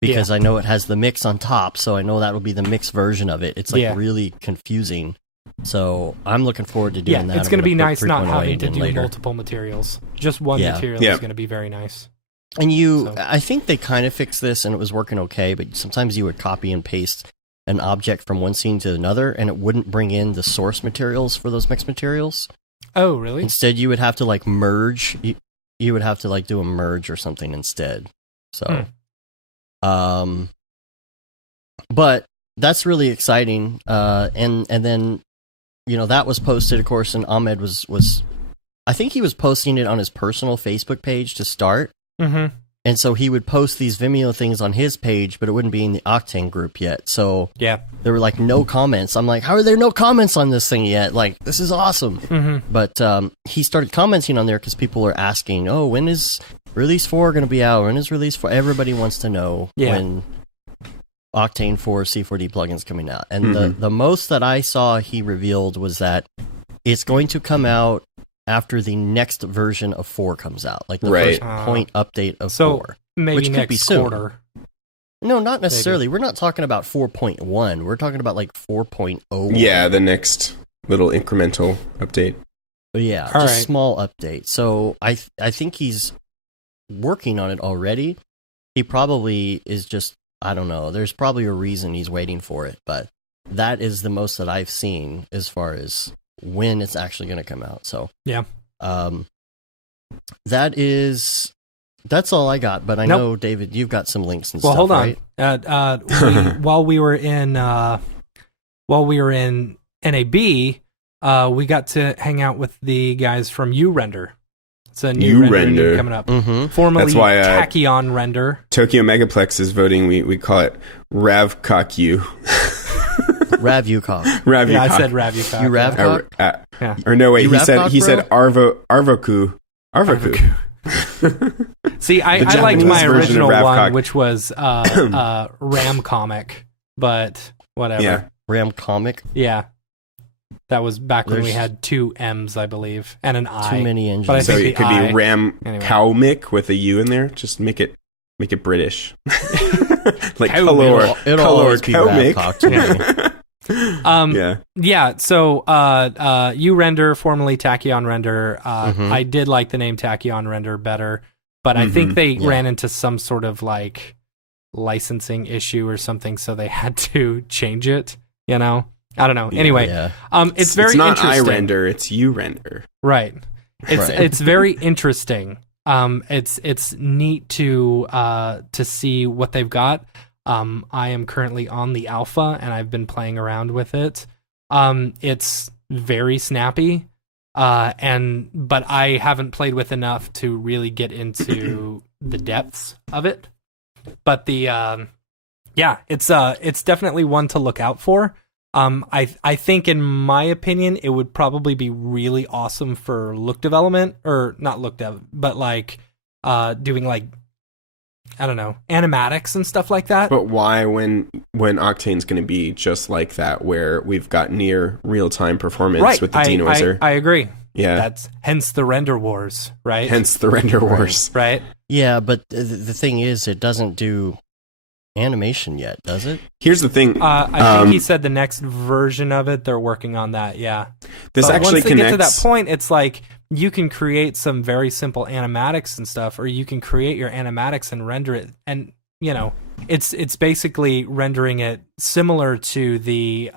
because I know it has the mix on top, so I know that will be the mixed version of it. It's like really confusing. So I'm looking forward to doing that. It's going to be nice not 3.08 having to in do later. multiple materials. Just one material is going to be very nice. And I think they kind of fixed this and it was working okay, but sometimes you would copy and paste an object from one scene to another and it wouldn't bring in the source materials for those mixed materials. Oh, really? Instead, you would have to like merge. You would have to like do a merge or something instead. So, but that's really exciting. And then, that was posted, of course, and Ahmed was I think he was posting it on his personal Facebook page to start. Mm-hmm. And so he would post these Vimeo things on his page, but it wouldn't be in the Octane group yet. So there were like no comments. I'm like, how are there no comments on this thing yet? Like, this is awesome. Mm-hmm. But he started commenting on there because people are asking, oh, when is Release 4 going to be out? When is Release 4? Everybody wants to know when Octane 4 C4D plugin's coming out. And the most that I saw he revealed was that it's going to come out after the next version of 4 comes out, like the first point update of 4. Maybe which next could be soon. quarter. No, not necessarily. Maybe. We're not talking about 4.1. We're talking about like 4.0. Yeah, the next little incremental update. But yeah, All just small update. So I think he's working on it already. He probably is just, I don't know. There's probably a reason he's waiting for it, but that is the most that I've seen as far as when it's actually going to come out. So Yeah. That's all I got. But I know, David, you've got some links and well, stuff. Hold right? on. While we were in NAB, we got to hang out with the guys from URender. It's a new render coming up. Mm-hmm. Formerly That's why, Tachyon Render. Tokyo Megaplex is voting. We call it RavCock. Ravukok. Ravukok. Yeah, I said Ravukok. You Ravcock? Yeah. Or no, wait. You He Ravcock, said Arvoku. Arvoku. See, I liked Japanese my version of original Ravcock. one, which was Ram Comic, but whatever. Yeah. Ram Comic. Yeah. That was back when we There's- had 2 M's, I believe, and an I. Too many engines. But I So think it could the be Ram anyway. Cowmic with a U in there. Just make it British. Like Cowmic. color. It'll always be Cowmic. Ravcock to me. Yeah. Yeah, so URender, formerly Tachyon Render. Mhm. I did like the name Tachyon Render better, but I think they Yeah. ran into some sort of like licensing issue or something, so they had to change it. You know, I don't know. Yeah. Anyway, Yeah. it's very It's not interesting. iRender, it's URender. Right. It's Right. it's very interesting. It's neat to see what they've got. I am currently on the alpha and I've been playing around with it. It's very snappy. But I haven't played with enough to really get into the depths of it. But it's definitely one to look out for. I think, in my opinion, it would probably be really awesome for look development, or not look dev, but like doing like, I don't know, animatics and stuff like that. But why when Octane's going to be just like that, where we've got near real-time performance Right, with the denoiser? I agree. Yeah. That's hence the render wars, right? Hence the render wars. Right. Yeah, but the thing is, it doesn't do animation yet, does it? Here's the thing. I think he said the next version of it, they're working on that. Yeah. This But actually once they get to that connects. point, it's like you can create some very simple animatics and stuff, or you can create your animatics and render it, and you know, it's basically rendering it similar to the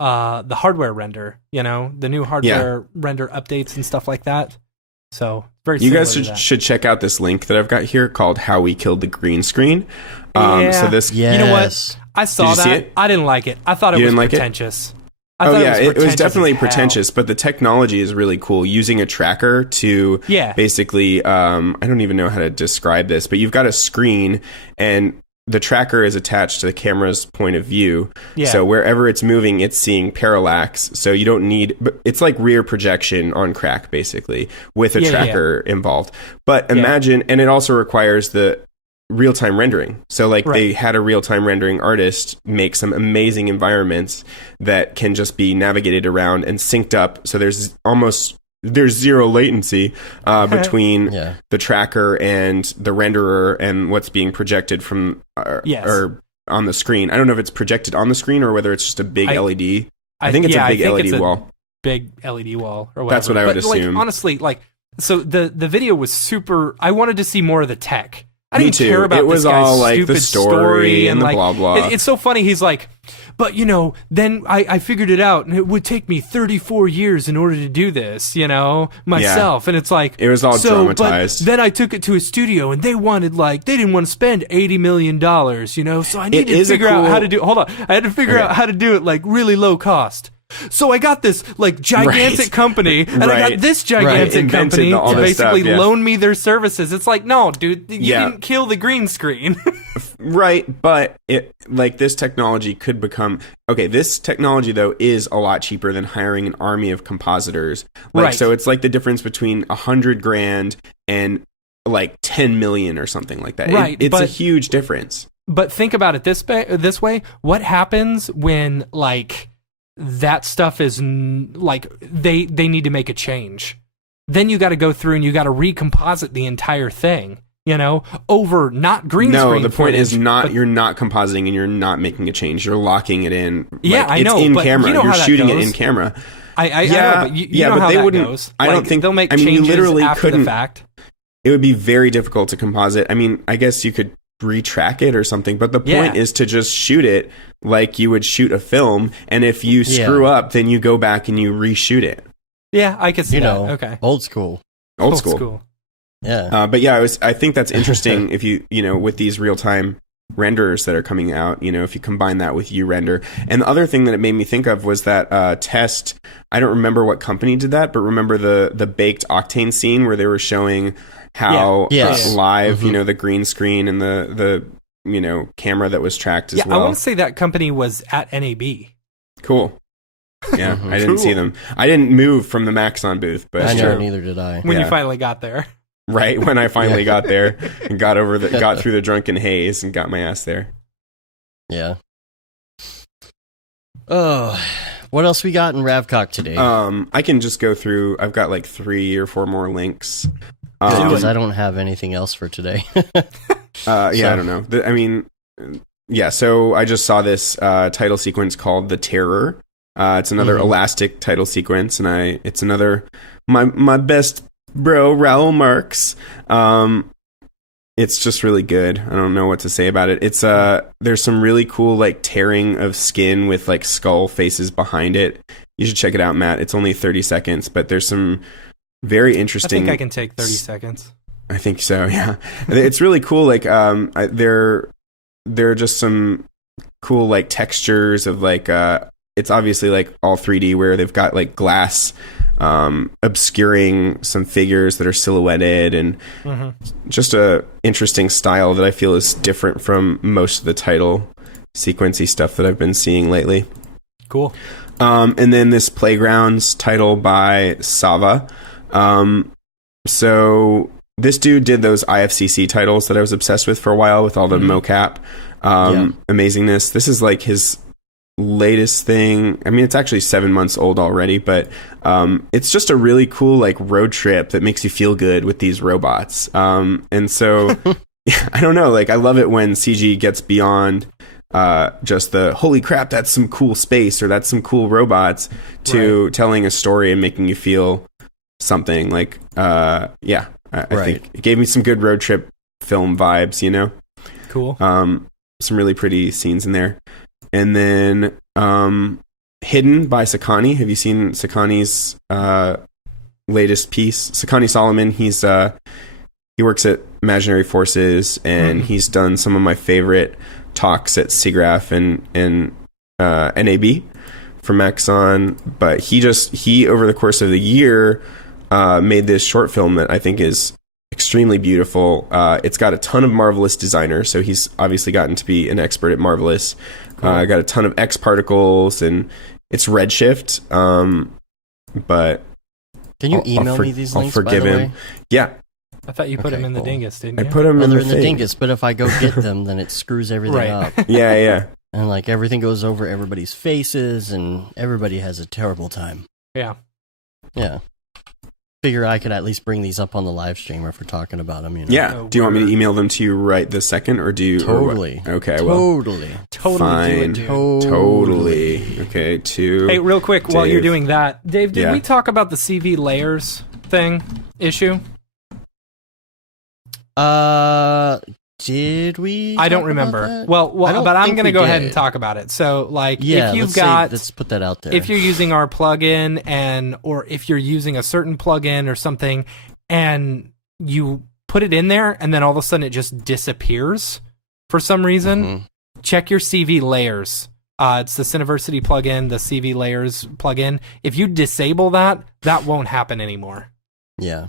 hardware render. You know, the new hardware render updates and stuff like that. So very. You similar guys to that. should check out this link that I've got here called "How We Killed the Green Screen." Yeah. So this, Yes. You know what? I saw Did you see that. it? I didn't like it. I thought it You was didn't like it? pretentious. it was definitely as hell. pretentious, but the technology is really cool. Using a tracker to basically, I don't even know how to describe this, but you've got a screen and the tracker is attached to the camera's point of view. Yeah. So wherever it's moving, it's seeing parallax. So you don't need, but it's like rear projection on crack, basically, with a tracker involved. But imagine, and it also requires the real-time rendering. So like they had a real-time rendering artist make some amazing environments that can just be navigated around and synced up. So there's zero latency between the tracker and the renderer and what's being projected from or on the screen. I don't know if it's projected on the screen or whether it's just a big LED. I think it's a big LED wall. Big LED wall or whatever. That's what I would assume. Like, honestly, like, so the video was super. I wanted to see more of the tech. I Me didn't too. care about It was this guy's all like the stupid story and the like, blah blah. It's so funny. He's like, but you know, then I figured it out, and it would take me 34 years in order to do this, you know, myself. And it's like, it was all dramatized. But then I took it to a studio, and they didn't want to spend $80 million, you know. So I needed to figure out how to do. Hold on, I had to figure out how to do it like really low cost. So I got this like gigantic company, and I got this gigantic company to basically loan me their services. It's like, no, dude, you didn't kill the green screen. Right, but it like this technology could become okay. This technology though is a lot cheaper than hiring an army of compositors. Like so, it's like the difference between $100,000 and like 10 million or something like that. Right, it's a huge difference. But think about it this way: what happens when like that stuff is like they need to make a change? Then you got to go through and you got to recomposite the entire thing. You know, over not green screen. No, the point is not you're not compositing and you're not making a change. You're locking it in. Yeah, like, I know. It's in but camera. You know you're how that shooting goes. it in camera. I know, but you know but how they that wouldn't. goes. I don't think they'll make you changes literally after couldn't. the fact. It would be very difficult to composite. I mean, I guess you could retrack it or something. But the point is to just shoot it like you would shoot a film. And if you screw up, then you go back and you reshoot it. Yeah, I can see that. Okay. Old school. Old school. Yeah. But yeah, I think that's interesting if you know, with these real-time renderers that are coming out, you know, if you combine that with URender. And the other thing that it made me think of was that test, I don't remember what company did that, but remember the baked Octane scene where they were showing how live, you know, the green screen and the you know, camera that was tracked as well. I want to say that company was at NAB. Cool. Yeah, I didn't see them. I didn't move from the Maxon booth, but I know, neither did I. When you finally got there. Right, when I finally got there and got through the drunken haze and got my ass there. Yeah. Oh, what else we got in Ravcock today? I can just go through. I've got like 3 or 4 more links. Because I don't have anything else for today. I don't know. So I just saw this title sequence called The Terror. It's another elastic title sequence, and it's another my best bro, Raul Marx. It's just really good. I don't know what to say about it. It's there's some really cool like tearing of skin with like skull faces behind it. You should check it out, Matt. It's only 30 seconds, but there's some very interesting. I think I can take 30 seconds. I think so. Yeah, it's really cool. Like there are just some cool like textures of like it's obviously like all 3D where they've got like glass obscuring some figures that are silhouetted, and just a interesting style that I feel is different from most of the title sequency stuff that I've been seeing lately. Cool. And then this Playgrounds title by Sava. So this dude did those IFCC titles that I was obsessed with for a while with all the mocap amazingness. This is like his latest thing. I mean, it's actually 7 months old already, but it's just a really cool like road trip that makes you feel good with these robots. And so I don't know, like I love it when CG gets beyond just the holy crap, that's some cool space or that's some cool robots to telling a story and making you feel something. Like I think it gave me some good road trip film vibes, you know. Cool. Some really pretty scenes in there. And then Hidden by Sakani. Have you seen Sakani's latest piece? Sakani Solomon, he works at Imaginary Forces, and he's done some of my favorite talks at SIGGRAPH and NAB for Maxon. But he over the course of the year made this short film that I think is extremely beautiful. It's got a ton of Marvelous designers, so he's obviously gotten to be an expert at Marvelous. Got a ton of X particles, and it's Redshift. But can you email me these links? I'll forgive him. Yeah, I thought you put them in the dingus, didn't you? I put them in they're the in the dingus, but if I go get them, then it screws everything up. Yeah. And like everything goes over everybody's faces, and everybody has a terrible time. Yeah. Figure I could at least bring these up on the live stream if we're talking about them. You know? Yeah. Do you want me to email them to you right this second, or do you? Totally. Okay. Totally. Fine. Totally. Okay. Hey, real quick, Dave. while you're doing that, Dave, did we talk about the CV layers issue? Did we? I don't remember. Well, but I'm going to go ahead and talk about it. So, like, if you've let's put that out there. If you're using our plugin or if you're using a certain plugin or something, and you put it in there, and then all of a sudden it just disappears for some reason, check your CV layers. It's the Cineversity plugin, the CV layers plugin. If you disable that won't happen anymore. Yeah.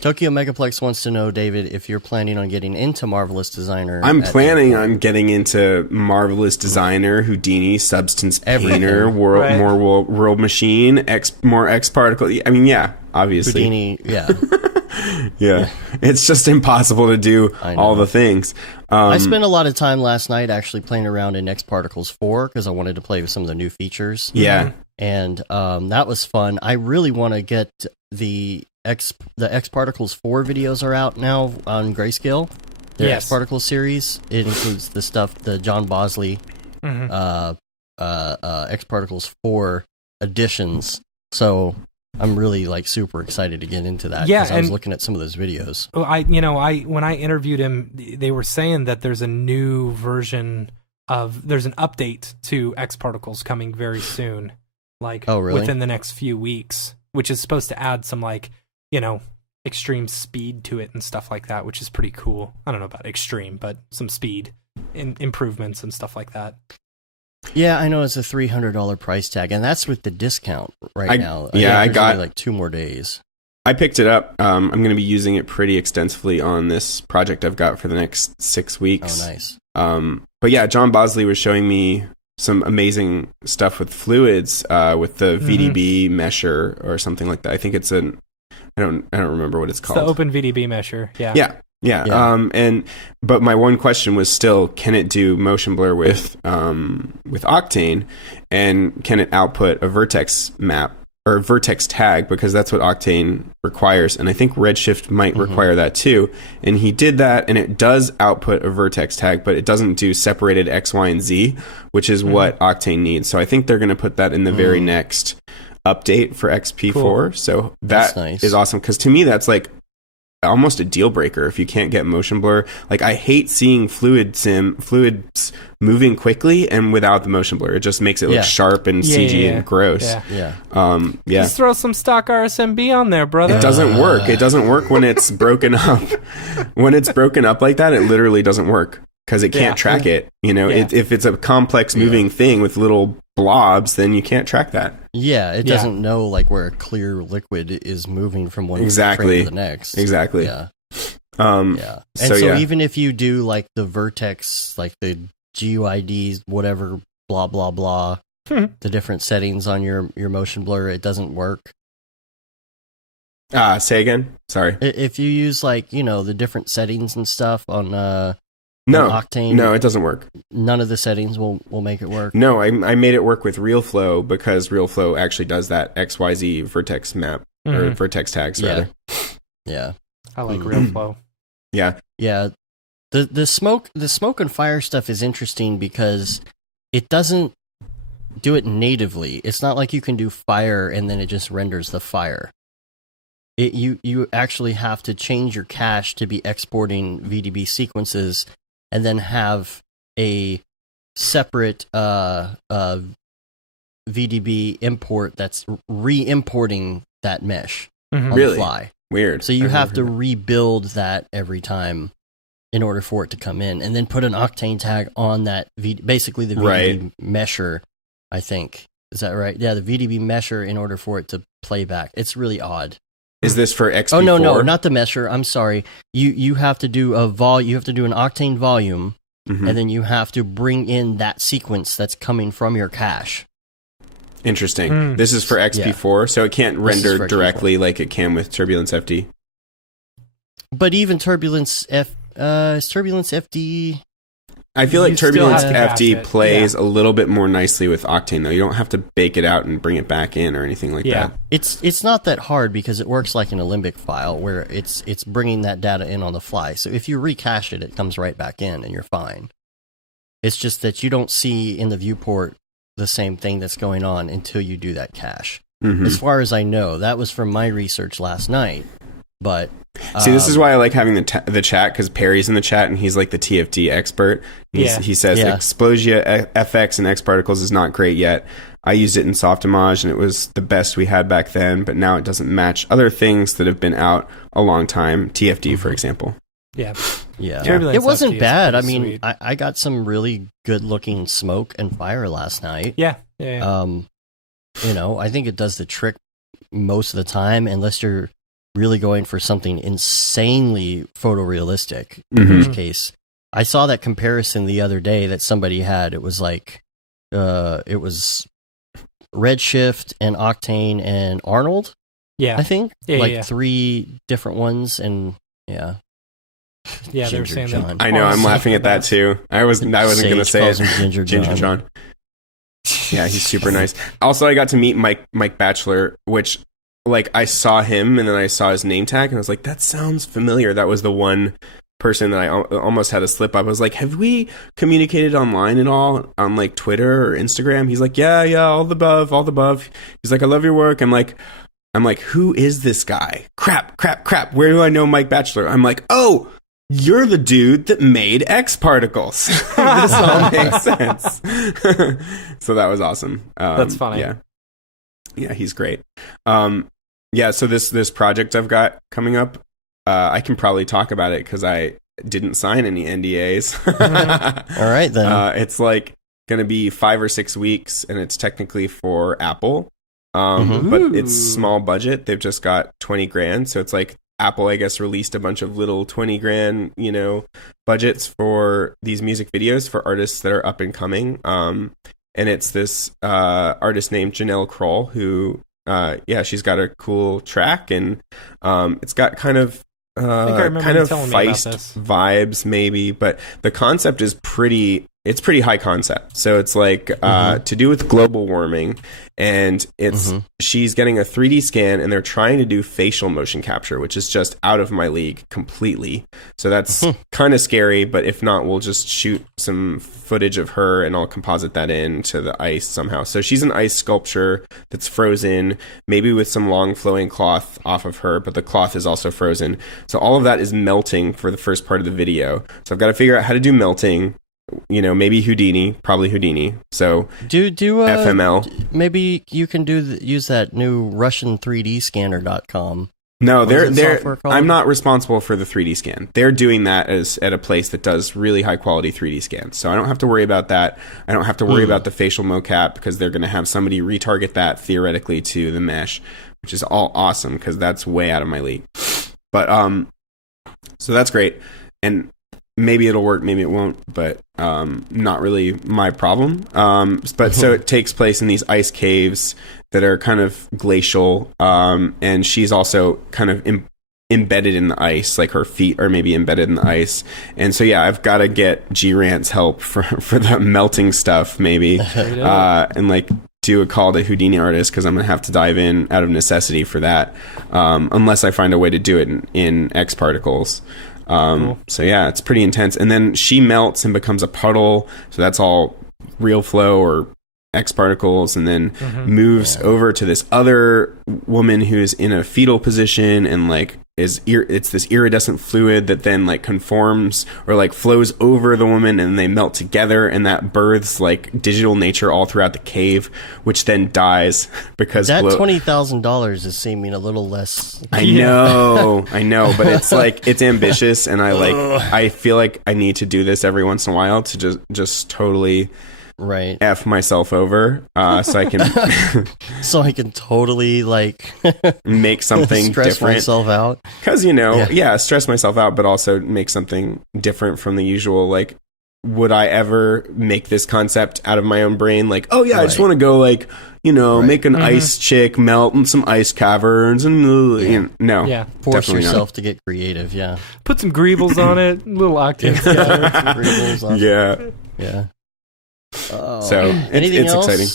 Tokyo Megaplex wants to know, David, if you're planning on getting into Marvelous Designer. I'm planning on getting into Marvelous Designer, Houdini, Substance Painter, World Machine, more X Particle. I mean, yeah, obviously. Houdini, yeah. Yeah. It's just impossible to do all the things. I spent a lot of time last night actually playing around in X Particles 4 because I wanted to play with some of the new features. Yeah. And that was fun. I really want to get the X Particles 4 videos are out now on Grayscale. The X Particles series. It includes the John Bosley X Particles 4 editions. So I'm really like super excited to get into that. Yeah, 'cause I was looking at some of those videos. Well, when I interviewed him, they were saying that there's a new version there's an update to X Particles coming very soon, like within the next few weeks, which is supposed to add some like, extreme speed to it and stuff like that, which is pretty cool. I don't know about extreme, but some speed improvements and stuff like that. Yeah, I know it's a $300 price tag, and that's with the discount now. I got only like 2 more days. I picked it up. I'm going to be using it pretty extensively on this project I've got for the next 6 weeks. Oh, nice. But yeah, John Bosley was showing me some amazing stuff with fluids, with the VDB mesher or something like that. I think it's I don't remember what it's called. The Open VDB mesher. Yeah. Yeah. But my one question was still, can it do motion blur with Octane, and can it output a vertex map or vertex tag, because that's what Octane requires, and I think Redshift might require that too. And he did that, and it does output a vertex tag, but it doesn't do separated X, Y, and Z, which is what Octane needs. So I think they're going to put that in the very next update for XP4. Cool. So that is awesome, because to me that's like almost a deal breaker if you can't get motion blur. Like, I hate seeing fluids moving quickly and without the motion blur. It just makes it look sharp and CG and gross. Just throw some stock RSMB on there, brother. It doesn't work. It doesn't work when it's broken up. When it's broken up like that, it literally doesn't work, because it can't track it. If it's a complex moving thing with little blobs, then you can't track that. Yeah, it doesn't know like where a clear liquid is moving from one frame to the next. Exactly. Yeah. And so even if you do like the vertex, like the GUIDs, whatever, blah blah blah, the different settings on your motion blur, it doesn't work. Say again. Sorry. If you use like the different settings and stuff on Octane, no, it doesn't work. None of the settings will make it work. No, I made it work with RealFlow, because RealFlow actually does that XYZ vertex map or vertex tags rather. Yeah. I like RealFlow. Yeah. Yeah. The smoke and fire stuff is interesting because it doesn't do it natively. It's not like you can do fire and then it just renders the fire. You actually have to change your cache to be exporting VDB sequences, and then have a separate VDB import that's re-importing that mesh on the fly. Weird. So you have to rebuild that every time in order for it to come in, and then put an Octane tag on that, basically the VDB mesher, I think. Is that right? Yeah, the VDB mesher in order for it to play back. It's really odd. Is this for XP4? Oh, no, not the mesher. I'm sorry. You have to do you have to do an Octane volume, and then you have to bring in that sequence that's coming from your cache. Interesting. This is for XP4, so it can't render directly like it can with Turbulence FD. But even Turbulence FD... I feel like Turbulence FD plays a little bit more nicely with Octane, though. You don't have to bake it out and bring it back in or anything like that. It's not that hard because it works like an Alembic file where it's bringing that data in on the fly. So if you recache it, it comes right back in and you're fine. It's just that you don't see in the viewport the same thing that's going on until you do that cache. As far as I know, that was from my research last night. But see, this is why I like having the chat, because Perry's in the chat and he's like the TFD expert. He says Explosia FX and X Particles is not great yet. I used it in Softimage and it was the best we had back then, but now it doesn't match other things that have been out a long time. TFD, for example. Yeah. It wasn't bad. I mean, I got some really good looking smoke and fire last night. Yeah. I think it does the trick most of the time, unless you're really going for something insanely photorealistic, in which case I saw that comparison the other day that somebody had. It was like it was Redshift and Octane and Arnold, I think, three different ones. And they were saying that. I know, I'm laughing at that too. I wasn't going to say it. Ginger John. Yeah, he's super nice. Also, I got to meet Mike Batchelor, which, like, I saw him and then I saw his name tag and I was like, that sounds familiar. That was the one person that I almost had a slip up. I was like, have we communicated online at all on like Twitter or Instagram? He's like, yeah, all the above. He's like, I love your work. I'm like, I'm like, who is this guy? Crap. Where do I know Mike Batchelor? I'm like, oh, you're the dude that made X Particles. This all makes sense. So that was awesome. That's funny. Yeah, he's great. Yeah, so this project I've got coming up, I can probably talk about it because I didn't sign any NDAs. All right, then. It's like going to be 5 or 6 weeks, and it's technically for Apple. But it's small budget. They've just got 20 grand. So it's like Apple, I guess, released a bunch of little 20 grand, budgets for these music videos for artists that are up and coming. And it's this artist named Janelle Kroll who, she's got a cool track, and it's got kind of Feist vibes maybe, but the concept is pretty high concept. So it's like to do with global warming, and it's she's getting a 3D scan, and they're trying to do facial motion capture, which is just out of my league completely. So that's kind of scary, but if not, we'll just shoot some footage of her and I'll composite that into the ice somehow. So she's an ice sculpture that's frozen, maybe with some long flowing cloth off of her, but the cloth is also frozen. So all of that is melting for the first part of the video. So I've got to figure out how to do melting. Maybe Houdini, probably Houdini. So do FML. Maybe you can use that new Russian 3D scanner.com. No, I'm not responsible for the 3D scan. They're doing that at a place that does really high quality 3D scans. So I don't have to worry about that. I don't have to worry about the facial mocap because they're going to have somebody retarget that theoretically to the mesh, which is all awesome because that's way out of my league. But so that's great. And maybe it'll work, maybe it won't, but not really my problem. But so it takes place in these ice caves that are kind of glacial, and she's also kind of embedded in the ice, like her feet are maybe embedded in the ice. And so I've got to get G-Rant's help for the melting stuff maybe, and like do a call to Houdini artist because I'm gonna have to dive in out of necessity for that, unless I find a way to do it in X Particles. Cool. So it's pretty intense. And then she melts and becomes a puddle. So that's all real flow or X Particles, and then moves over to this other woman who's in a fetal position and like it's this iridescent fluid that then like conforms or like flows over the woman, and they melt together, and that births like digital nature all throughout the cave, which then dies because that $20,000 is seeming a little less. I know, but it's like it's ambitious, and I feel like I need to do this every once in a while to just totally F myself over, so I can totally like make something stress different, myself out, because stress myself out, but also make something different from the usual. Like, would I ever make this concept out of my own brain? Like, I just want to go like make an ice chick melt in some ice caverns and no, force yourself to get creative. Put some greebles on it, little octaves. Yeah. Oh. So it's exciting.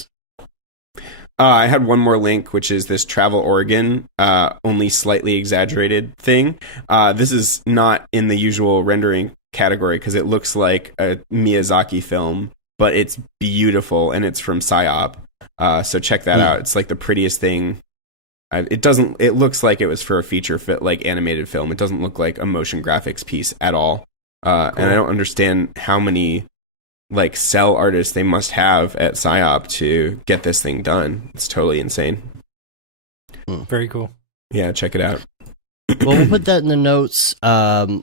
I had one more link, which is this Travel Oregon, only slightly exaggerated thing. This is not in the usual rendering category because it looks like a Miyazaki film, but it's beautiful and it's from PSYOP. So check that out. It's like the prettiest thing. It looks like it was for a feature like animated film. It doesn't look like a motion graphics piece at all. Cool. And I don't understand how many like cell artists they must have at PSYOP to get this thing done. It's totally insane. Very cool. Yeah, check it out. Well, we'll put that in the notes.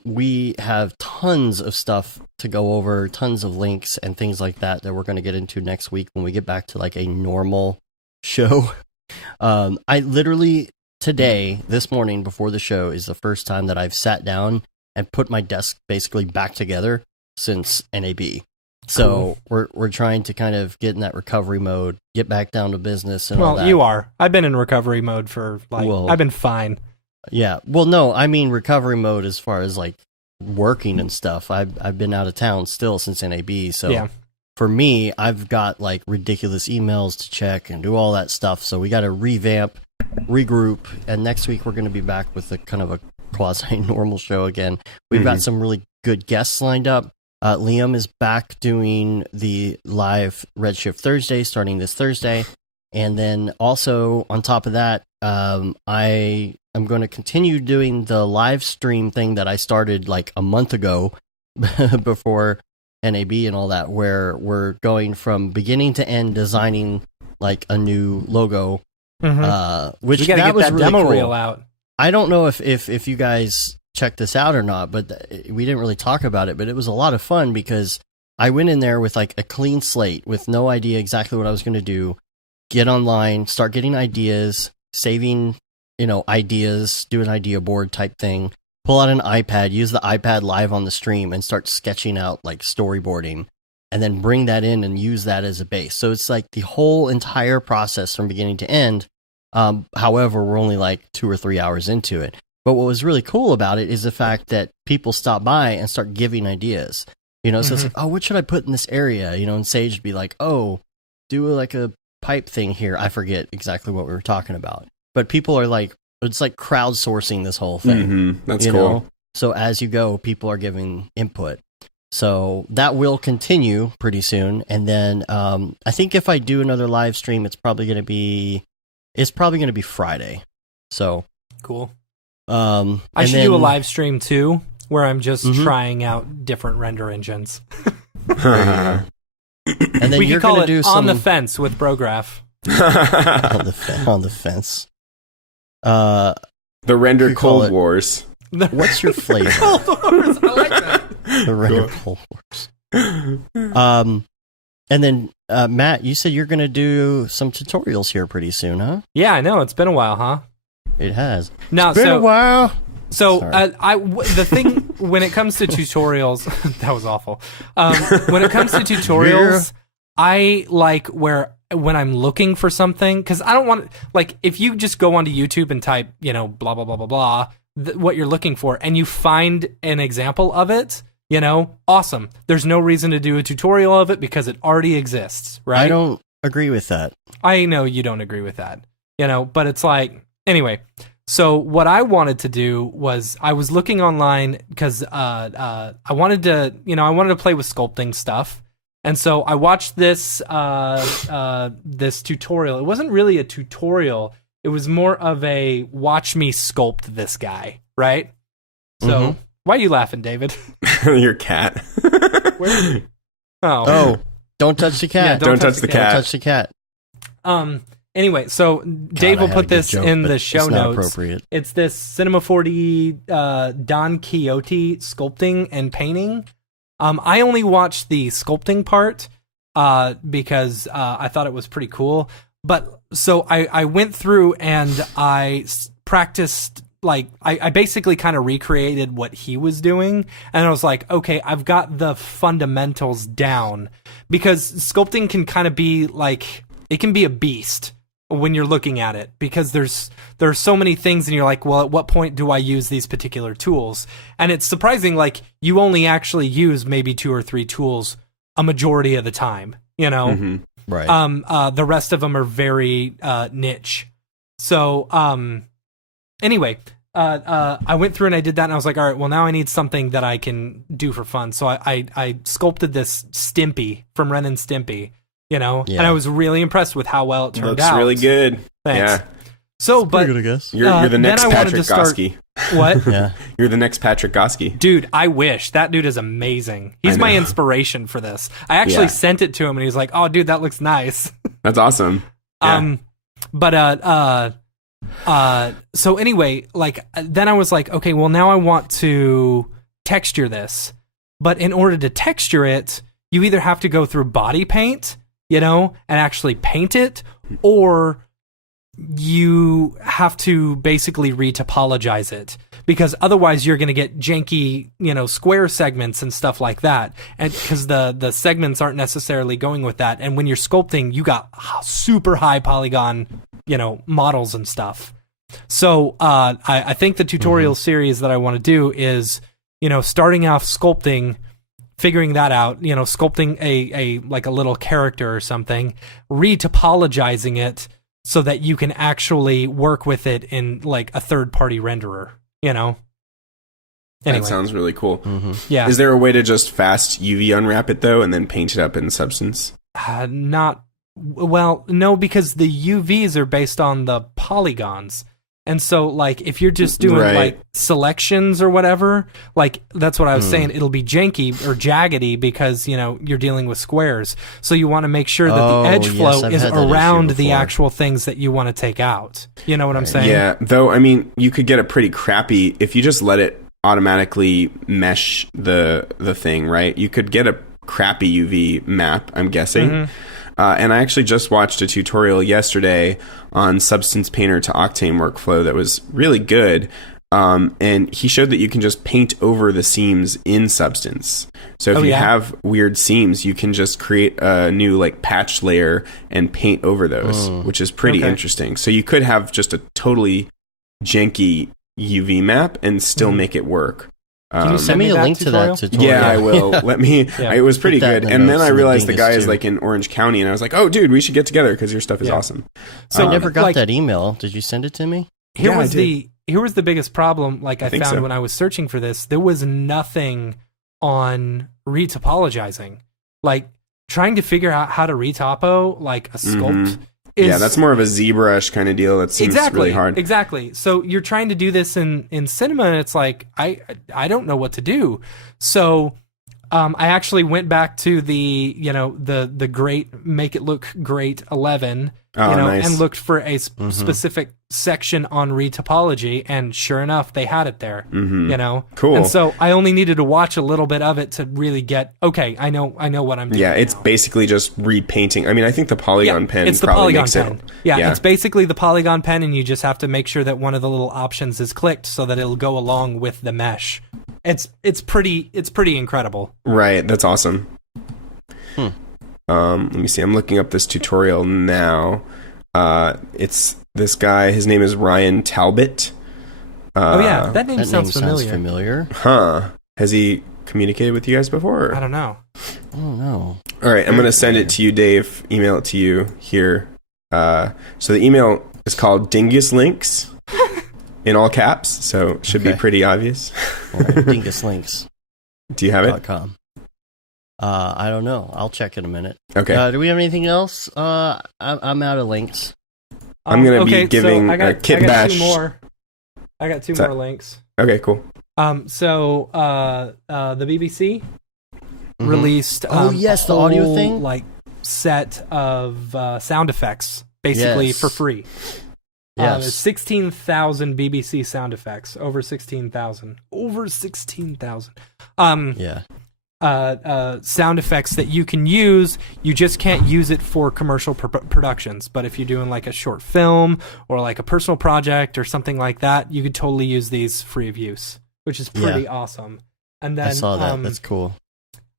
We have tons of stuff to go over, tons of links and things like that we're going to get into next week when we get back to like a normal show. I literally this morning before the show is the first time that I've sat down and put my desk basically back together since NAB. So we're trying to kind of get in that recovery mode, get back down to business and all that. Well, you are. I've been in recovery mode for I've been fine. Yeah. Well, no, I mean recovery mode as far as like working and stuff. I've been out of town still since NAB. So for me, I've got like ridiculous emails to check and do all that stuff. So we got to revamp, regroup. And next week we're going to be back with a kind of a quasi-normal show again. We've got some really good guests lined up. Liam is back doing the live Redshift Thursday starting this Thursday. And then also on top of that, I am going to continue doing the live stream thing that I started like a month ago before NAB and all that, where we're going from beginning to end designing like a new logo. Which we got to get was that really demo cool. reel out. I don't know if you guys checked this out or not, but we didn't really talk about it, but it was a lot of fun because I went in there with like a clean slate with no idea exactly what I was going to do, get online, start getting ideas, saving, ideas, do an idea board type thing, pull out an iPad, use the iPad live on the stream and start sketching out like storyboarding and then bring that in and use that as a base. So it's like the whole entire process from beginning to end. However, we're only like 2 or 3 hours into it. But what was really cool about it is the fact that people stop by and start giving ideas. So it's like, oh, what should I put in this area? And Sage would be like, oh, do like a pipe thing here. I forget exactly what we were talking about. But people are like, it's like crowdsourcing this whole thing. That's cool. So as you go, people are giving input. So that will continue pretty soon. And then I think if I do another live stream, it's probably going to be Friday. So cool. I should do a live stream too, where I'm just trying out different render engines. And then we you're could call gonna it do On the Fence with Brograph. on the fence. The render Cold Wars. What's your flavor? Cold Wars. I like that. The render Cold Wars. And then Matt, you said you're going to do some tutorials here pretty soon, huh? Yeah, I know. It's been a while, huh? It has. No, It's been a while. So the thing when it comes to tutorials, that was awful. When it comes to tutorials, I like when I'm looking for something, because I don't want like if you just go onto YouTube and type blah blah blah blah blah what you're looking for and you find an example of it, awesome. There's no reason to do a tutorial of it because it already exists, right? I don't agree with that. I know you don't agree with that, but it's like anyway. So what I wanted to do was I was looking online because I wanted to play with sculpting stuff, and so I watched this this tutorial. It wasn't really a tutorial; it was more of a watch me sculpt this guy, right? So why are you laughing, David? Your cat. Where is he? Oh, don't touch the cat! Yeah, don't touch the cat! Don't touch the cat! Anyway, so Dave will put this in the show notes. Appropriate. It's this Cinema 4D Don Quixote sculpting and painting. I only watched the sculpting part because I thought it was pretty cool. But so I went through and I practiced, like I basically kind of recreated what he was doing. And I was like, okay, I've got the fundamentals down, because sculpting can kind of be like, it can be a beast when you're looking at it, because there's so many things and you're like, well, at what point do I use these particular tools? And it's surprising, like you only actually use maybe 2 or 3 tools a majority of the time, Right. The rest of them are very niche. So anyway, I went through and I did that and I was like, all right, well now I need something that I can do for fun. So I sculpted this Stimpy from Ren and Stimpy. And I was really impressed with how well it turned out. Looks really good. Thanks. Yeah. So, but good, I guess. You're the next Patrick Goski. What? Yeah. You're the next Patrick Goski. Dude, I wish. That dude is amazing. He's my inspiration for this. I actually sent it to him and he was like, "Oh, dude, that looks nice." That's awesome. Yeah. So anyway, like then I was like, okay, well now I want to texture this, but in order to texture it, you either have to go through body paint, and actually paint it, or you have to basically retopologize it, because otherwise you're going to get janky, square segments and stuff like that. And because the segments aren't necessarily going with that. And when you're sculpting, you got super high polygon, models and stuff. So I think the tutorial series that I want to do is, starting off sculpting, figuring that out, sculpting a like a little character or something, retopologizing it so that you can actually work with it in like a third-party renderer, Anyway. That sounds really cool. Mm-hmm. Yeah. Is there a way to just fast UV unwrap it though, and then paint it up in Substance? Not Well, no, because the UVs are based on the polygons. And so, like, if you're just doing, like, selections or whatever, like, that's what I was saying, it'll be janky or jaggedy because, you know, you're dealing with squares. So you want to make sure that the edge flow is around the actual things that you want to take out. You know what I'm saying? Yeah, though, I mean, you could get a pretty crappy, if you just let it automatically mesh the thing, right? You could get a crappy UV map, I'm guessing. Mm-hmm. And I actually just watched a tutorial yesterday on Substance Painter to Octane workflow that was really good. And he showed that you can just paint over the seams in Substance. So if you have weird seams, you can just create a new like patch layer and paint over those, which is pretty interesting. So you could have just a totally janky UV map and still make it work. Can you send me a link to that tutorial? Yeah, I will. Let me. It was pretty good. And then I realized the guy is like in Orange County, and I was like, "Oh, dude, we should get together because your stuff is awesome." So I never got that email. Did you send it to me? Here was the biggest problem. Like I found when I was searching for this, there was nothing on retopologizing. Like trying to figure out how to retopo like a sculpt. That's more of a ZBrush kind of deal. That seems really hard. Exactly. So you're trying to do this in Cinema, and it's like I don't know what to do. So I actually went back to the great Make It Look Great 11, nice. And looked for a specific section on retopology, and sure enough, they had it there. Cool. And so I only needed to watch a little bit of it to really get I know what I'm doing. Yeah, it's basically just repainting. I mean, I think the polygon pen. It's the polygon pen. It's basically the polygon pen, and you just have to make sure that one of the little options is clicked so that it'll go along with the mesh. It's pretty incredible. Right, that's awesome. Let me see. I'm looking up this tutorial now. It's this guy. His name is Ryan Talbot. That name sounds familiar. Huh? Has he communicated with you guys before? I don't know. Oh no. All right, I'm gonna send it to you, Dave. Email it to you here. So the email is called Dingus Links. In all caps, so it should be pretty obvious. Dingus Links. Do you have it? .com. I don't know. I'll check in a minute. Okay. Do we have anything else? I'm out of links. I'm going to be giving a kit bash. I got two more links. Okay, cool. So the BBC released the audio thing? Like set of sound effects basically for free. Yes. 16,000 BBC sound effects. Over 16,000. Sound effects that you can use. You just can't use it for commercial productions. But if you're doing like a short film or like a personal project or something like that, you could totally use these free of use, which is pretty awesome. And then I saw that. That's cool.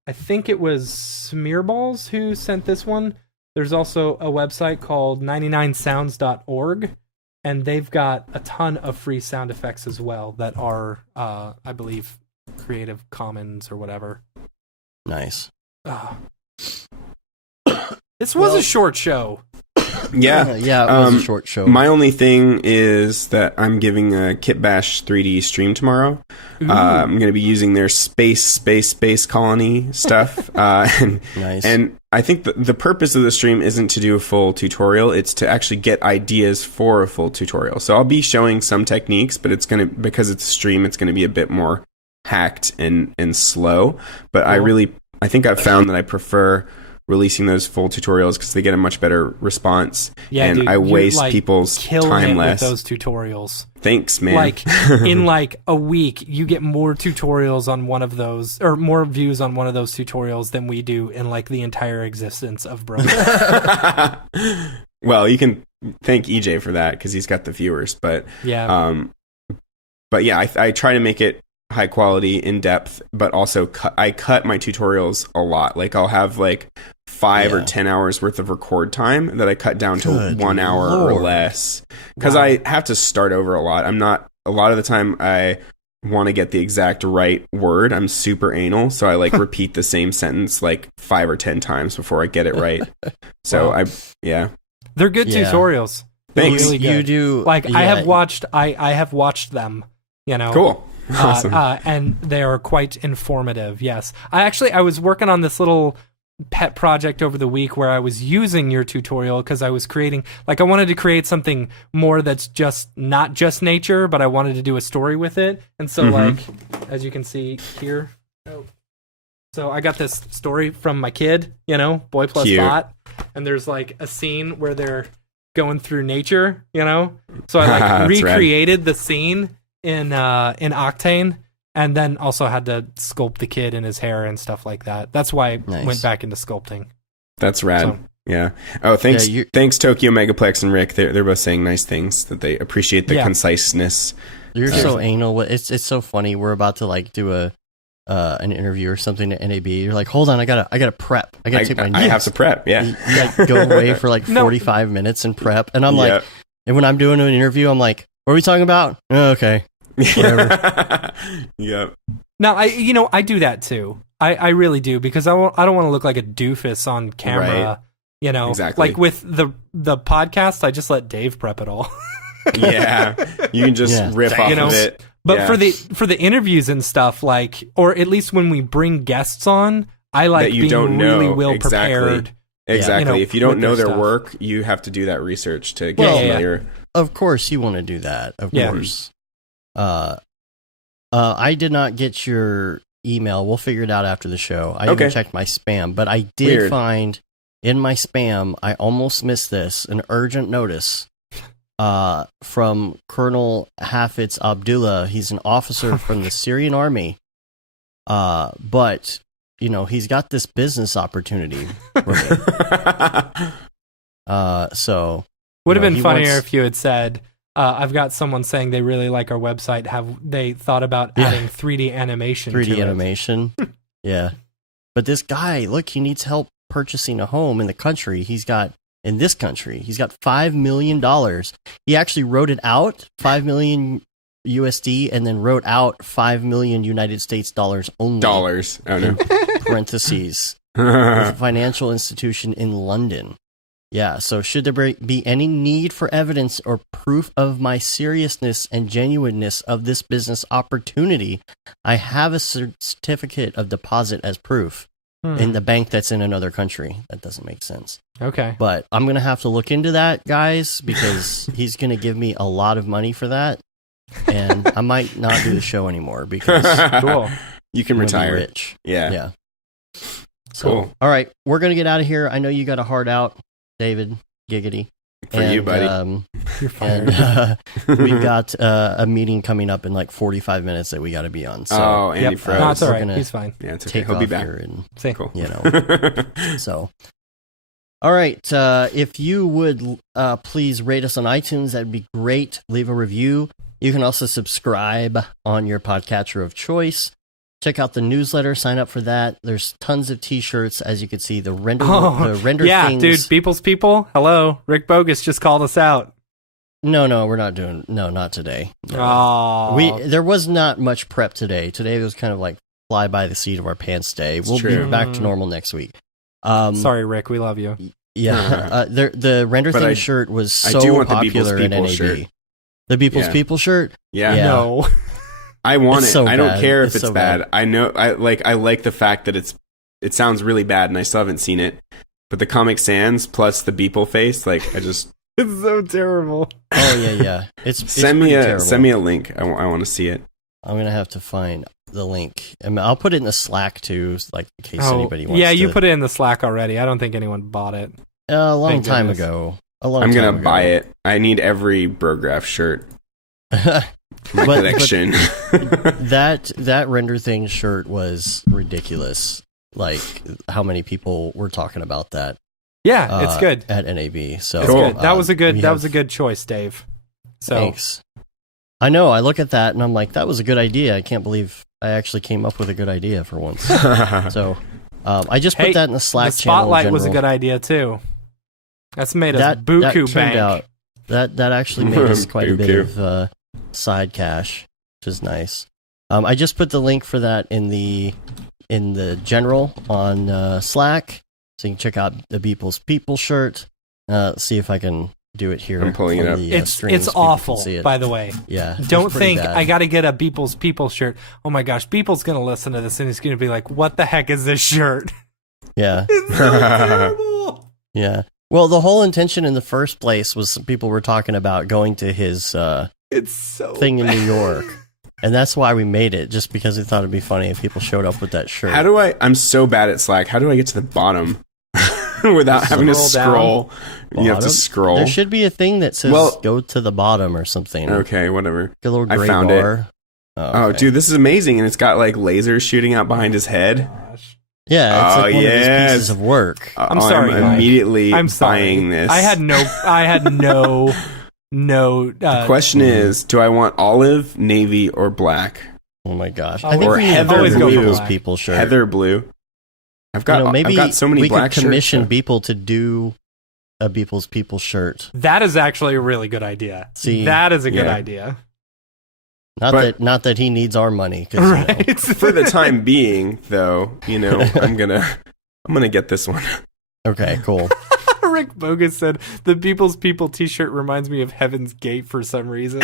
I think it was Smearballs who sent this one. There's also a website called 99sounds.org. And they've got a ton of free sound effects as well that are, I believe, Creative Commons or whatever. Nice. This was a short show. Yeah. It was a short show. My only thing is that I'm giving a Kit Bash 3D stream tomorrow. I'm going to be using their space colony stuff. Nice. And I think the purpose of the stream isn't to do a full tutorial. It's to actually get ideas for a full tutorial. So I'll be showing some techniques, but because it's a stream, it's going to be a bit more hacked and slow. But cool. I think I've found that I prefer releasing those full tutorials because they get a much better response. Yeah, and dude, I waste people's time less. With those tutorials. Thanks, man. Like in like a week, you get more tutorials on one of those, or more views on one of those tutorials than we do in like the entire existence of Brograph. Well, you can thank EJ for that because he's got the viewers. But yeah, I try to make it high quality, in depth, but also I cut my tutorials a lot. Like I'll have like 5 or 10 hours worth of record time that I cut down to 1 hour or less because I have to start over a lot. A lot of the time I want to get the exact right word. I'm super anal, so I like repeat the same sentence like 5 or 10 times before I get it right. So they're good tutorials. Thanks. Really good. You do like I have watched them. You know, cool. Awesome. And they are quite informative. Yes, I was working on this little pet project over the week where I was using your tutorial because I was creating, like, I wanted to create something more that's just not just nature, but I wanted to do a story with it. And so, like, as you can see here, so I got this story from my kid, boy plus Cute. bot, and there's like a scene where they're going through nature, So I like recreated the scene in Octane. And then also had to sculpt the kid and his hair and stuff like that. That's why I went back into sculpting. That's rad. So, yeah. Oh, thanks, thanks Tokyo Megaplex and Rick. They're both saying nice things, that they appreciate the conciseness. You're so anal. It's so funny. We're about to like do an interview or something at NAB. You're like, hold on, I gotta prep. I gotta take my notes. I have to prep. Yeah. You like go away for like 45 minutes and prep, and I'm like, and when I'm doing an interview, I'm like, what are we talking about? Oh, okay. Whatever. Yep. Now I do that too. I really do, because I don't want to look like a doofus on camera. Right. Exactly. Like with the podcast, I just let Dave prep it all. Yeah, you can just riff off of it. But for the interviews and stuff, like, or at least when we bring guests on, I like that you being don't really know. well prepared. Exactly. If you don't know their work, you have to do that research to get familiar. Of course, you want to do that. Of course. I did not get your email. We'll figure it out after the show. I even checked my spam, but I did find in my spam, I almost missed this, an urgent notice from Colonel Hafez Abdullah. He's an officer from the Syrian army. But, he's got this business opportunity for me. So would have been funnier if you had said, I've got someone saying they really like our website. Have they thought about adding 3D animation? 3D animation. Yeah. But this guy, look, he needs help purchasing a home in the country. He's got $5 million. He actually wrote it out, 5 million USD, and then wrote out 5 million United States dollars only. Dollars. Oh no. Parentheses. With a financial institution in London. Yeah, so should there be any need for evidence or proof of my seriousness and genuineness of this business opportunity, I have a certificate of deposit as proof in the bank that's in another country. That doesn't make sense. Okay. But I'm going to have to look into that, guys, because he's going to give me a lot of money for that, and I might not do the show anymore because cool. You can retire. Rich. Yeah. So, cool. All right, we're going to get out of here. I know you got a hard out, David, giggity. For you, buddy. You're fired. And we've got a meeting coming up in like 45 minutes that we got to be on. So, Andy froze. No, it's all right. He's fine. Yeah, it's okay. Take He'll be off back. here and, Cool. So, all right. If you would please rate us on iTunes, that'd be great. Leave a review. You can also subscribe on your podcatcher of choice. Check out the newsletter. Sign up for that. There's tons of T-shirts, as you can see. The render things. Dude, People's People. Hello, Rick Bogus just called us out. No, we're not doing. No, not today. No. Oh, There was not much prep today. Today was kind of like fly by the seat of our pants day. We'll be back to normal next week. Sorry, Rick. We love you. Yeah, the render things shirt was so I do want popular the in NAB. shirt. The People's People shirt. Yeah. No. I want It's it. so I don't bad. care if It's it's so bad. bad. I know. I like the fact that it sounds really bad, and I still haven't seen it. But the Comic Sans plus the Beeple face, like I just It's so terrible. Oh yeah. It's send me terrible. a link. I want to see it. I'm gonna have to find the link. I mean, I'll put it in the Slack too, like in case anybody wants. Yeah, to. you put it in the Slack already. I don't think anyone bought it. A long Thank time goodness. ago. I'm gonna buy it. I need every Brograph shirt. My collection. That render thing shirt was ridiculous. Like how many people were talking about that? Yeah, it's good. At NAB. So It's good. That was a good. we That have- was a good choice, Dave. So Thanks. I know. I look at that and I'm like, that was a good idea. I can't believe I actually came up with a good idea for once. So I just put that in the Slack the channel. spotlight was a good idea too. That's made us that buku turned bank. out that actually made us quite a bit Buku. of side cash, which is nice. I just put the link for that in the general on Slack, so you can check out the People's People shirt. See if I can do it here. I'm pulling it on up. the, It's stream so people awful, can see it. by the way. Yeah, it's Don't pretty think bad. I got to get a Beeple's People shirt. Oh my gosh, Beeple's gonna listen to this and he's gonna be like, "What the heck is this shirt?" Yeah. It's so terrible. Yeah. Well, the whole intention in the first place was people were talking about going to his It's so thing in bad. New York. And that's why we made it, just because we thought it'd be funny if people showed up with that shirt. I'm so bad at Slack. How do I get to the bottom without having to scroll? You have to scroll. There should be a thing that says go to the bottom or something. Okay, whatever. A little gray I found bar. it. Oh, okay. Dude, this is amazing. And it's got like lasers shooting out behind his head. Yeah, it's like one of his pieces of work. I'm sorry, I'm Mike. immediately I'm sorry. buying this. I had no The question is, do I want olive, navy, or black? Oh my gosh. Oh, I think or we need heather a blue. People's People shirt. Heather blue. I've got maybe I've got so many we black could commission shirts. people to do a People's People shirt. That is actually a really good idea. See, that is a good yeah. idea. Not that he needs our money. 'Cause, Right. For the time being, though, I'm gonna get this one. Okay, cool. Rick Bogus said the People's People t-shirt reminds me of Heaven's Gate for some reason.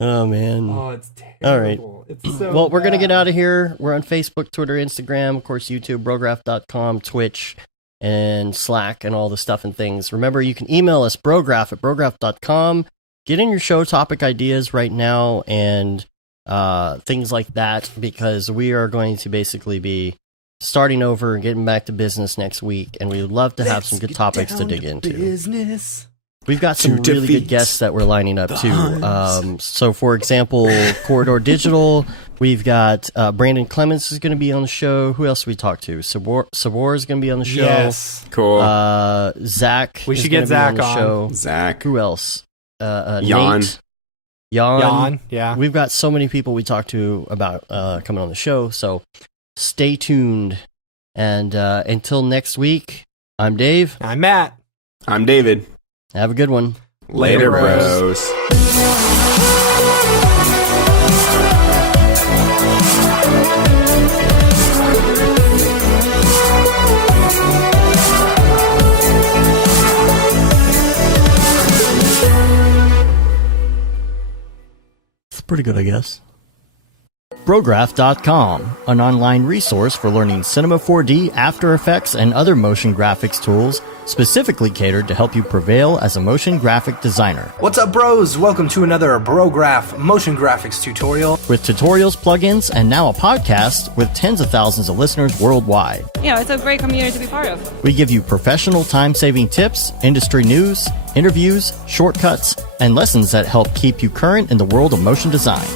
Oh man. Oh, it's terrible. All right. It's so Well, we're going to get bad. out of here. We're on Facebook, Twitter, Instagram, of course, YouTube, Brograph.com, Twitch, and Slack, and all the stuff and things. Remember, you can email us, Brograph@Brograph.com. Get in your show topic ideas right now and things like that, because we are going to basically be starting over and getting back to business next week, and we would love to have some good topics to dig into. Business. We've got some To really defeat good guests that we're lining up the too. Huns. So, for example, Corridor Digital, we've got Brandon Clements is going to be on the show. Who else we talked to? Sabor is going to be on the show. Yes. Cool. Zach. We is should gonna get be Zach on the on. show. Zach. Who else? Jan. Nate. Jan. Jan, yeah. We've got so many people we talked to about coming on the show. So stay tuned. And until next week, I'm Dave. I'm Matt. I'm David. Have a good one. Later, bros. It's pretty good, I guess. Brograph.com, an online resource for learning Cinema 4D, After Effects, and other motion graphics tools specifically catered to help you prevail as a motion graphic designer. What's up, bros? Welcome to another Brograph motion graphics tutorial. With tutorials, plugins, and now a podcast with tens of thousands of listeners worldwide. Yeah, it's a great community to be part of. We give you professional time-saving tips, industry news, interviews, shortcuts, and lessons that help keep you current in the world of motion design.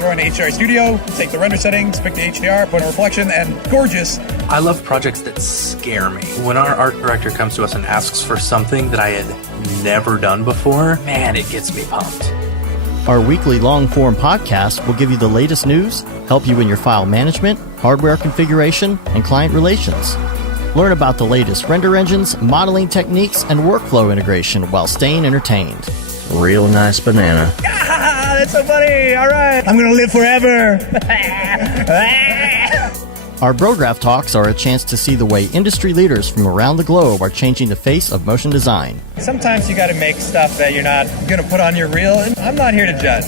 Join HDR Studio, take the render settings, pick the HDR, put in a reflection, and gorgeous. I love projects that scare me. When our art director comes to us and asks for something that I had never done before, man, it gets me pumped. Our weekly long-form podcast will give you the latest news, help you in your file management, hardware configuration, and client relations. Learn about the latest render engines, modeling techniques, and workflow integration while staying entertained. Real nice banana. Ah, that's so funny. All right. I'm going to live forever. Our Brograph Talks are a chance to see the way industry leaders from around the globe are changing the face of motion design. Sometimes you got to make stuff that you're not going to put on your reel, and I'm not here to judge.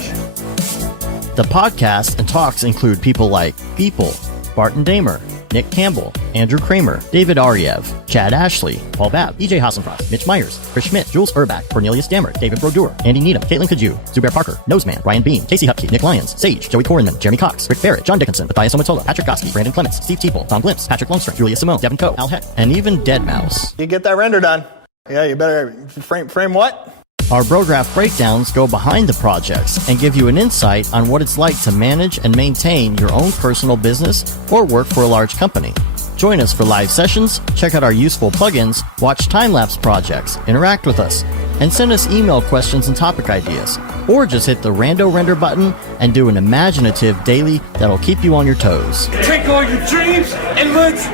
The podcasts and talks include people like Beeple, Barton Damer, Nick Campbell, Andrew Kramer, David Ariev, Chad Ashley, Paul Babb, EJ Hassenfrost, Mitch Myers, Chris Schmidt, Jules Urbach, Cornelius Dammert, David Brodeur, Andy Needham, Caitlin Kaju, Zubair Parker, Noseman, Ryan Bean, Casey Hupke, Nick Lyons, Sage, Joey Korenman, Jeremy Cox, Rick Barrett, John Dickinson, Matthias Omatola, Patrick Goski, Brandon Clements, Steve Teeple, Tom Glimpse, Patrick Longstrom, Julia Simone, Devin Coe, Al Heck, and even Deadmau5. You get that render done. Yeah, you better frame what? Our Brograph breakdowns go behind the projects and give you an insight on what it's like to manage and maintain your own personal business or work for a large company. Join us for live sessions, check out our useful plugins, watch time-lapse projects, interact with us, and send us email questions and topic ideas. Or just hit the Rando Render button and do an imaginative daily that'll keep you on your toes. Take all your dreams and let's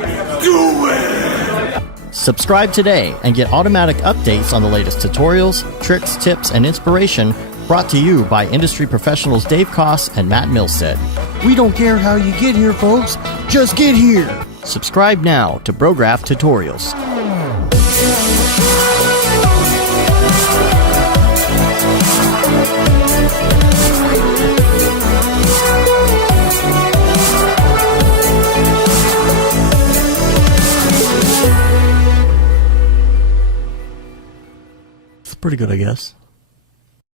do it! Subscribe today and get automatic updates on the latest tutorials, tricks, tips, and inspiration brought to you by industry professionals Dave Koss and Matt Milstead. We don't care how you get here, folks. Just get here. Subscribe now to Brograph Tutorials. pretty good, I guess.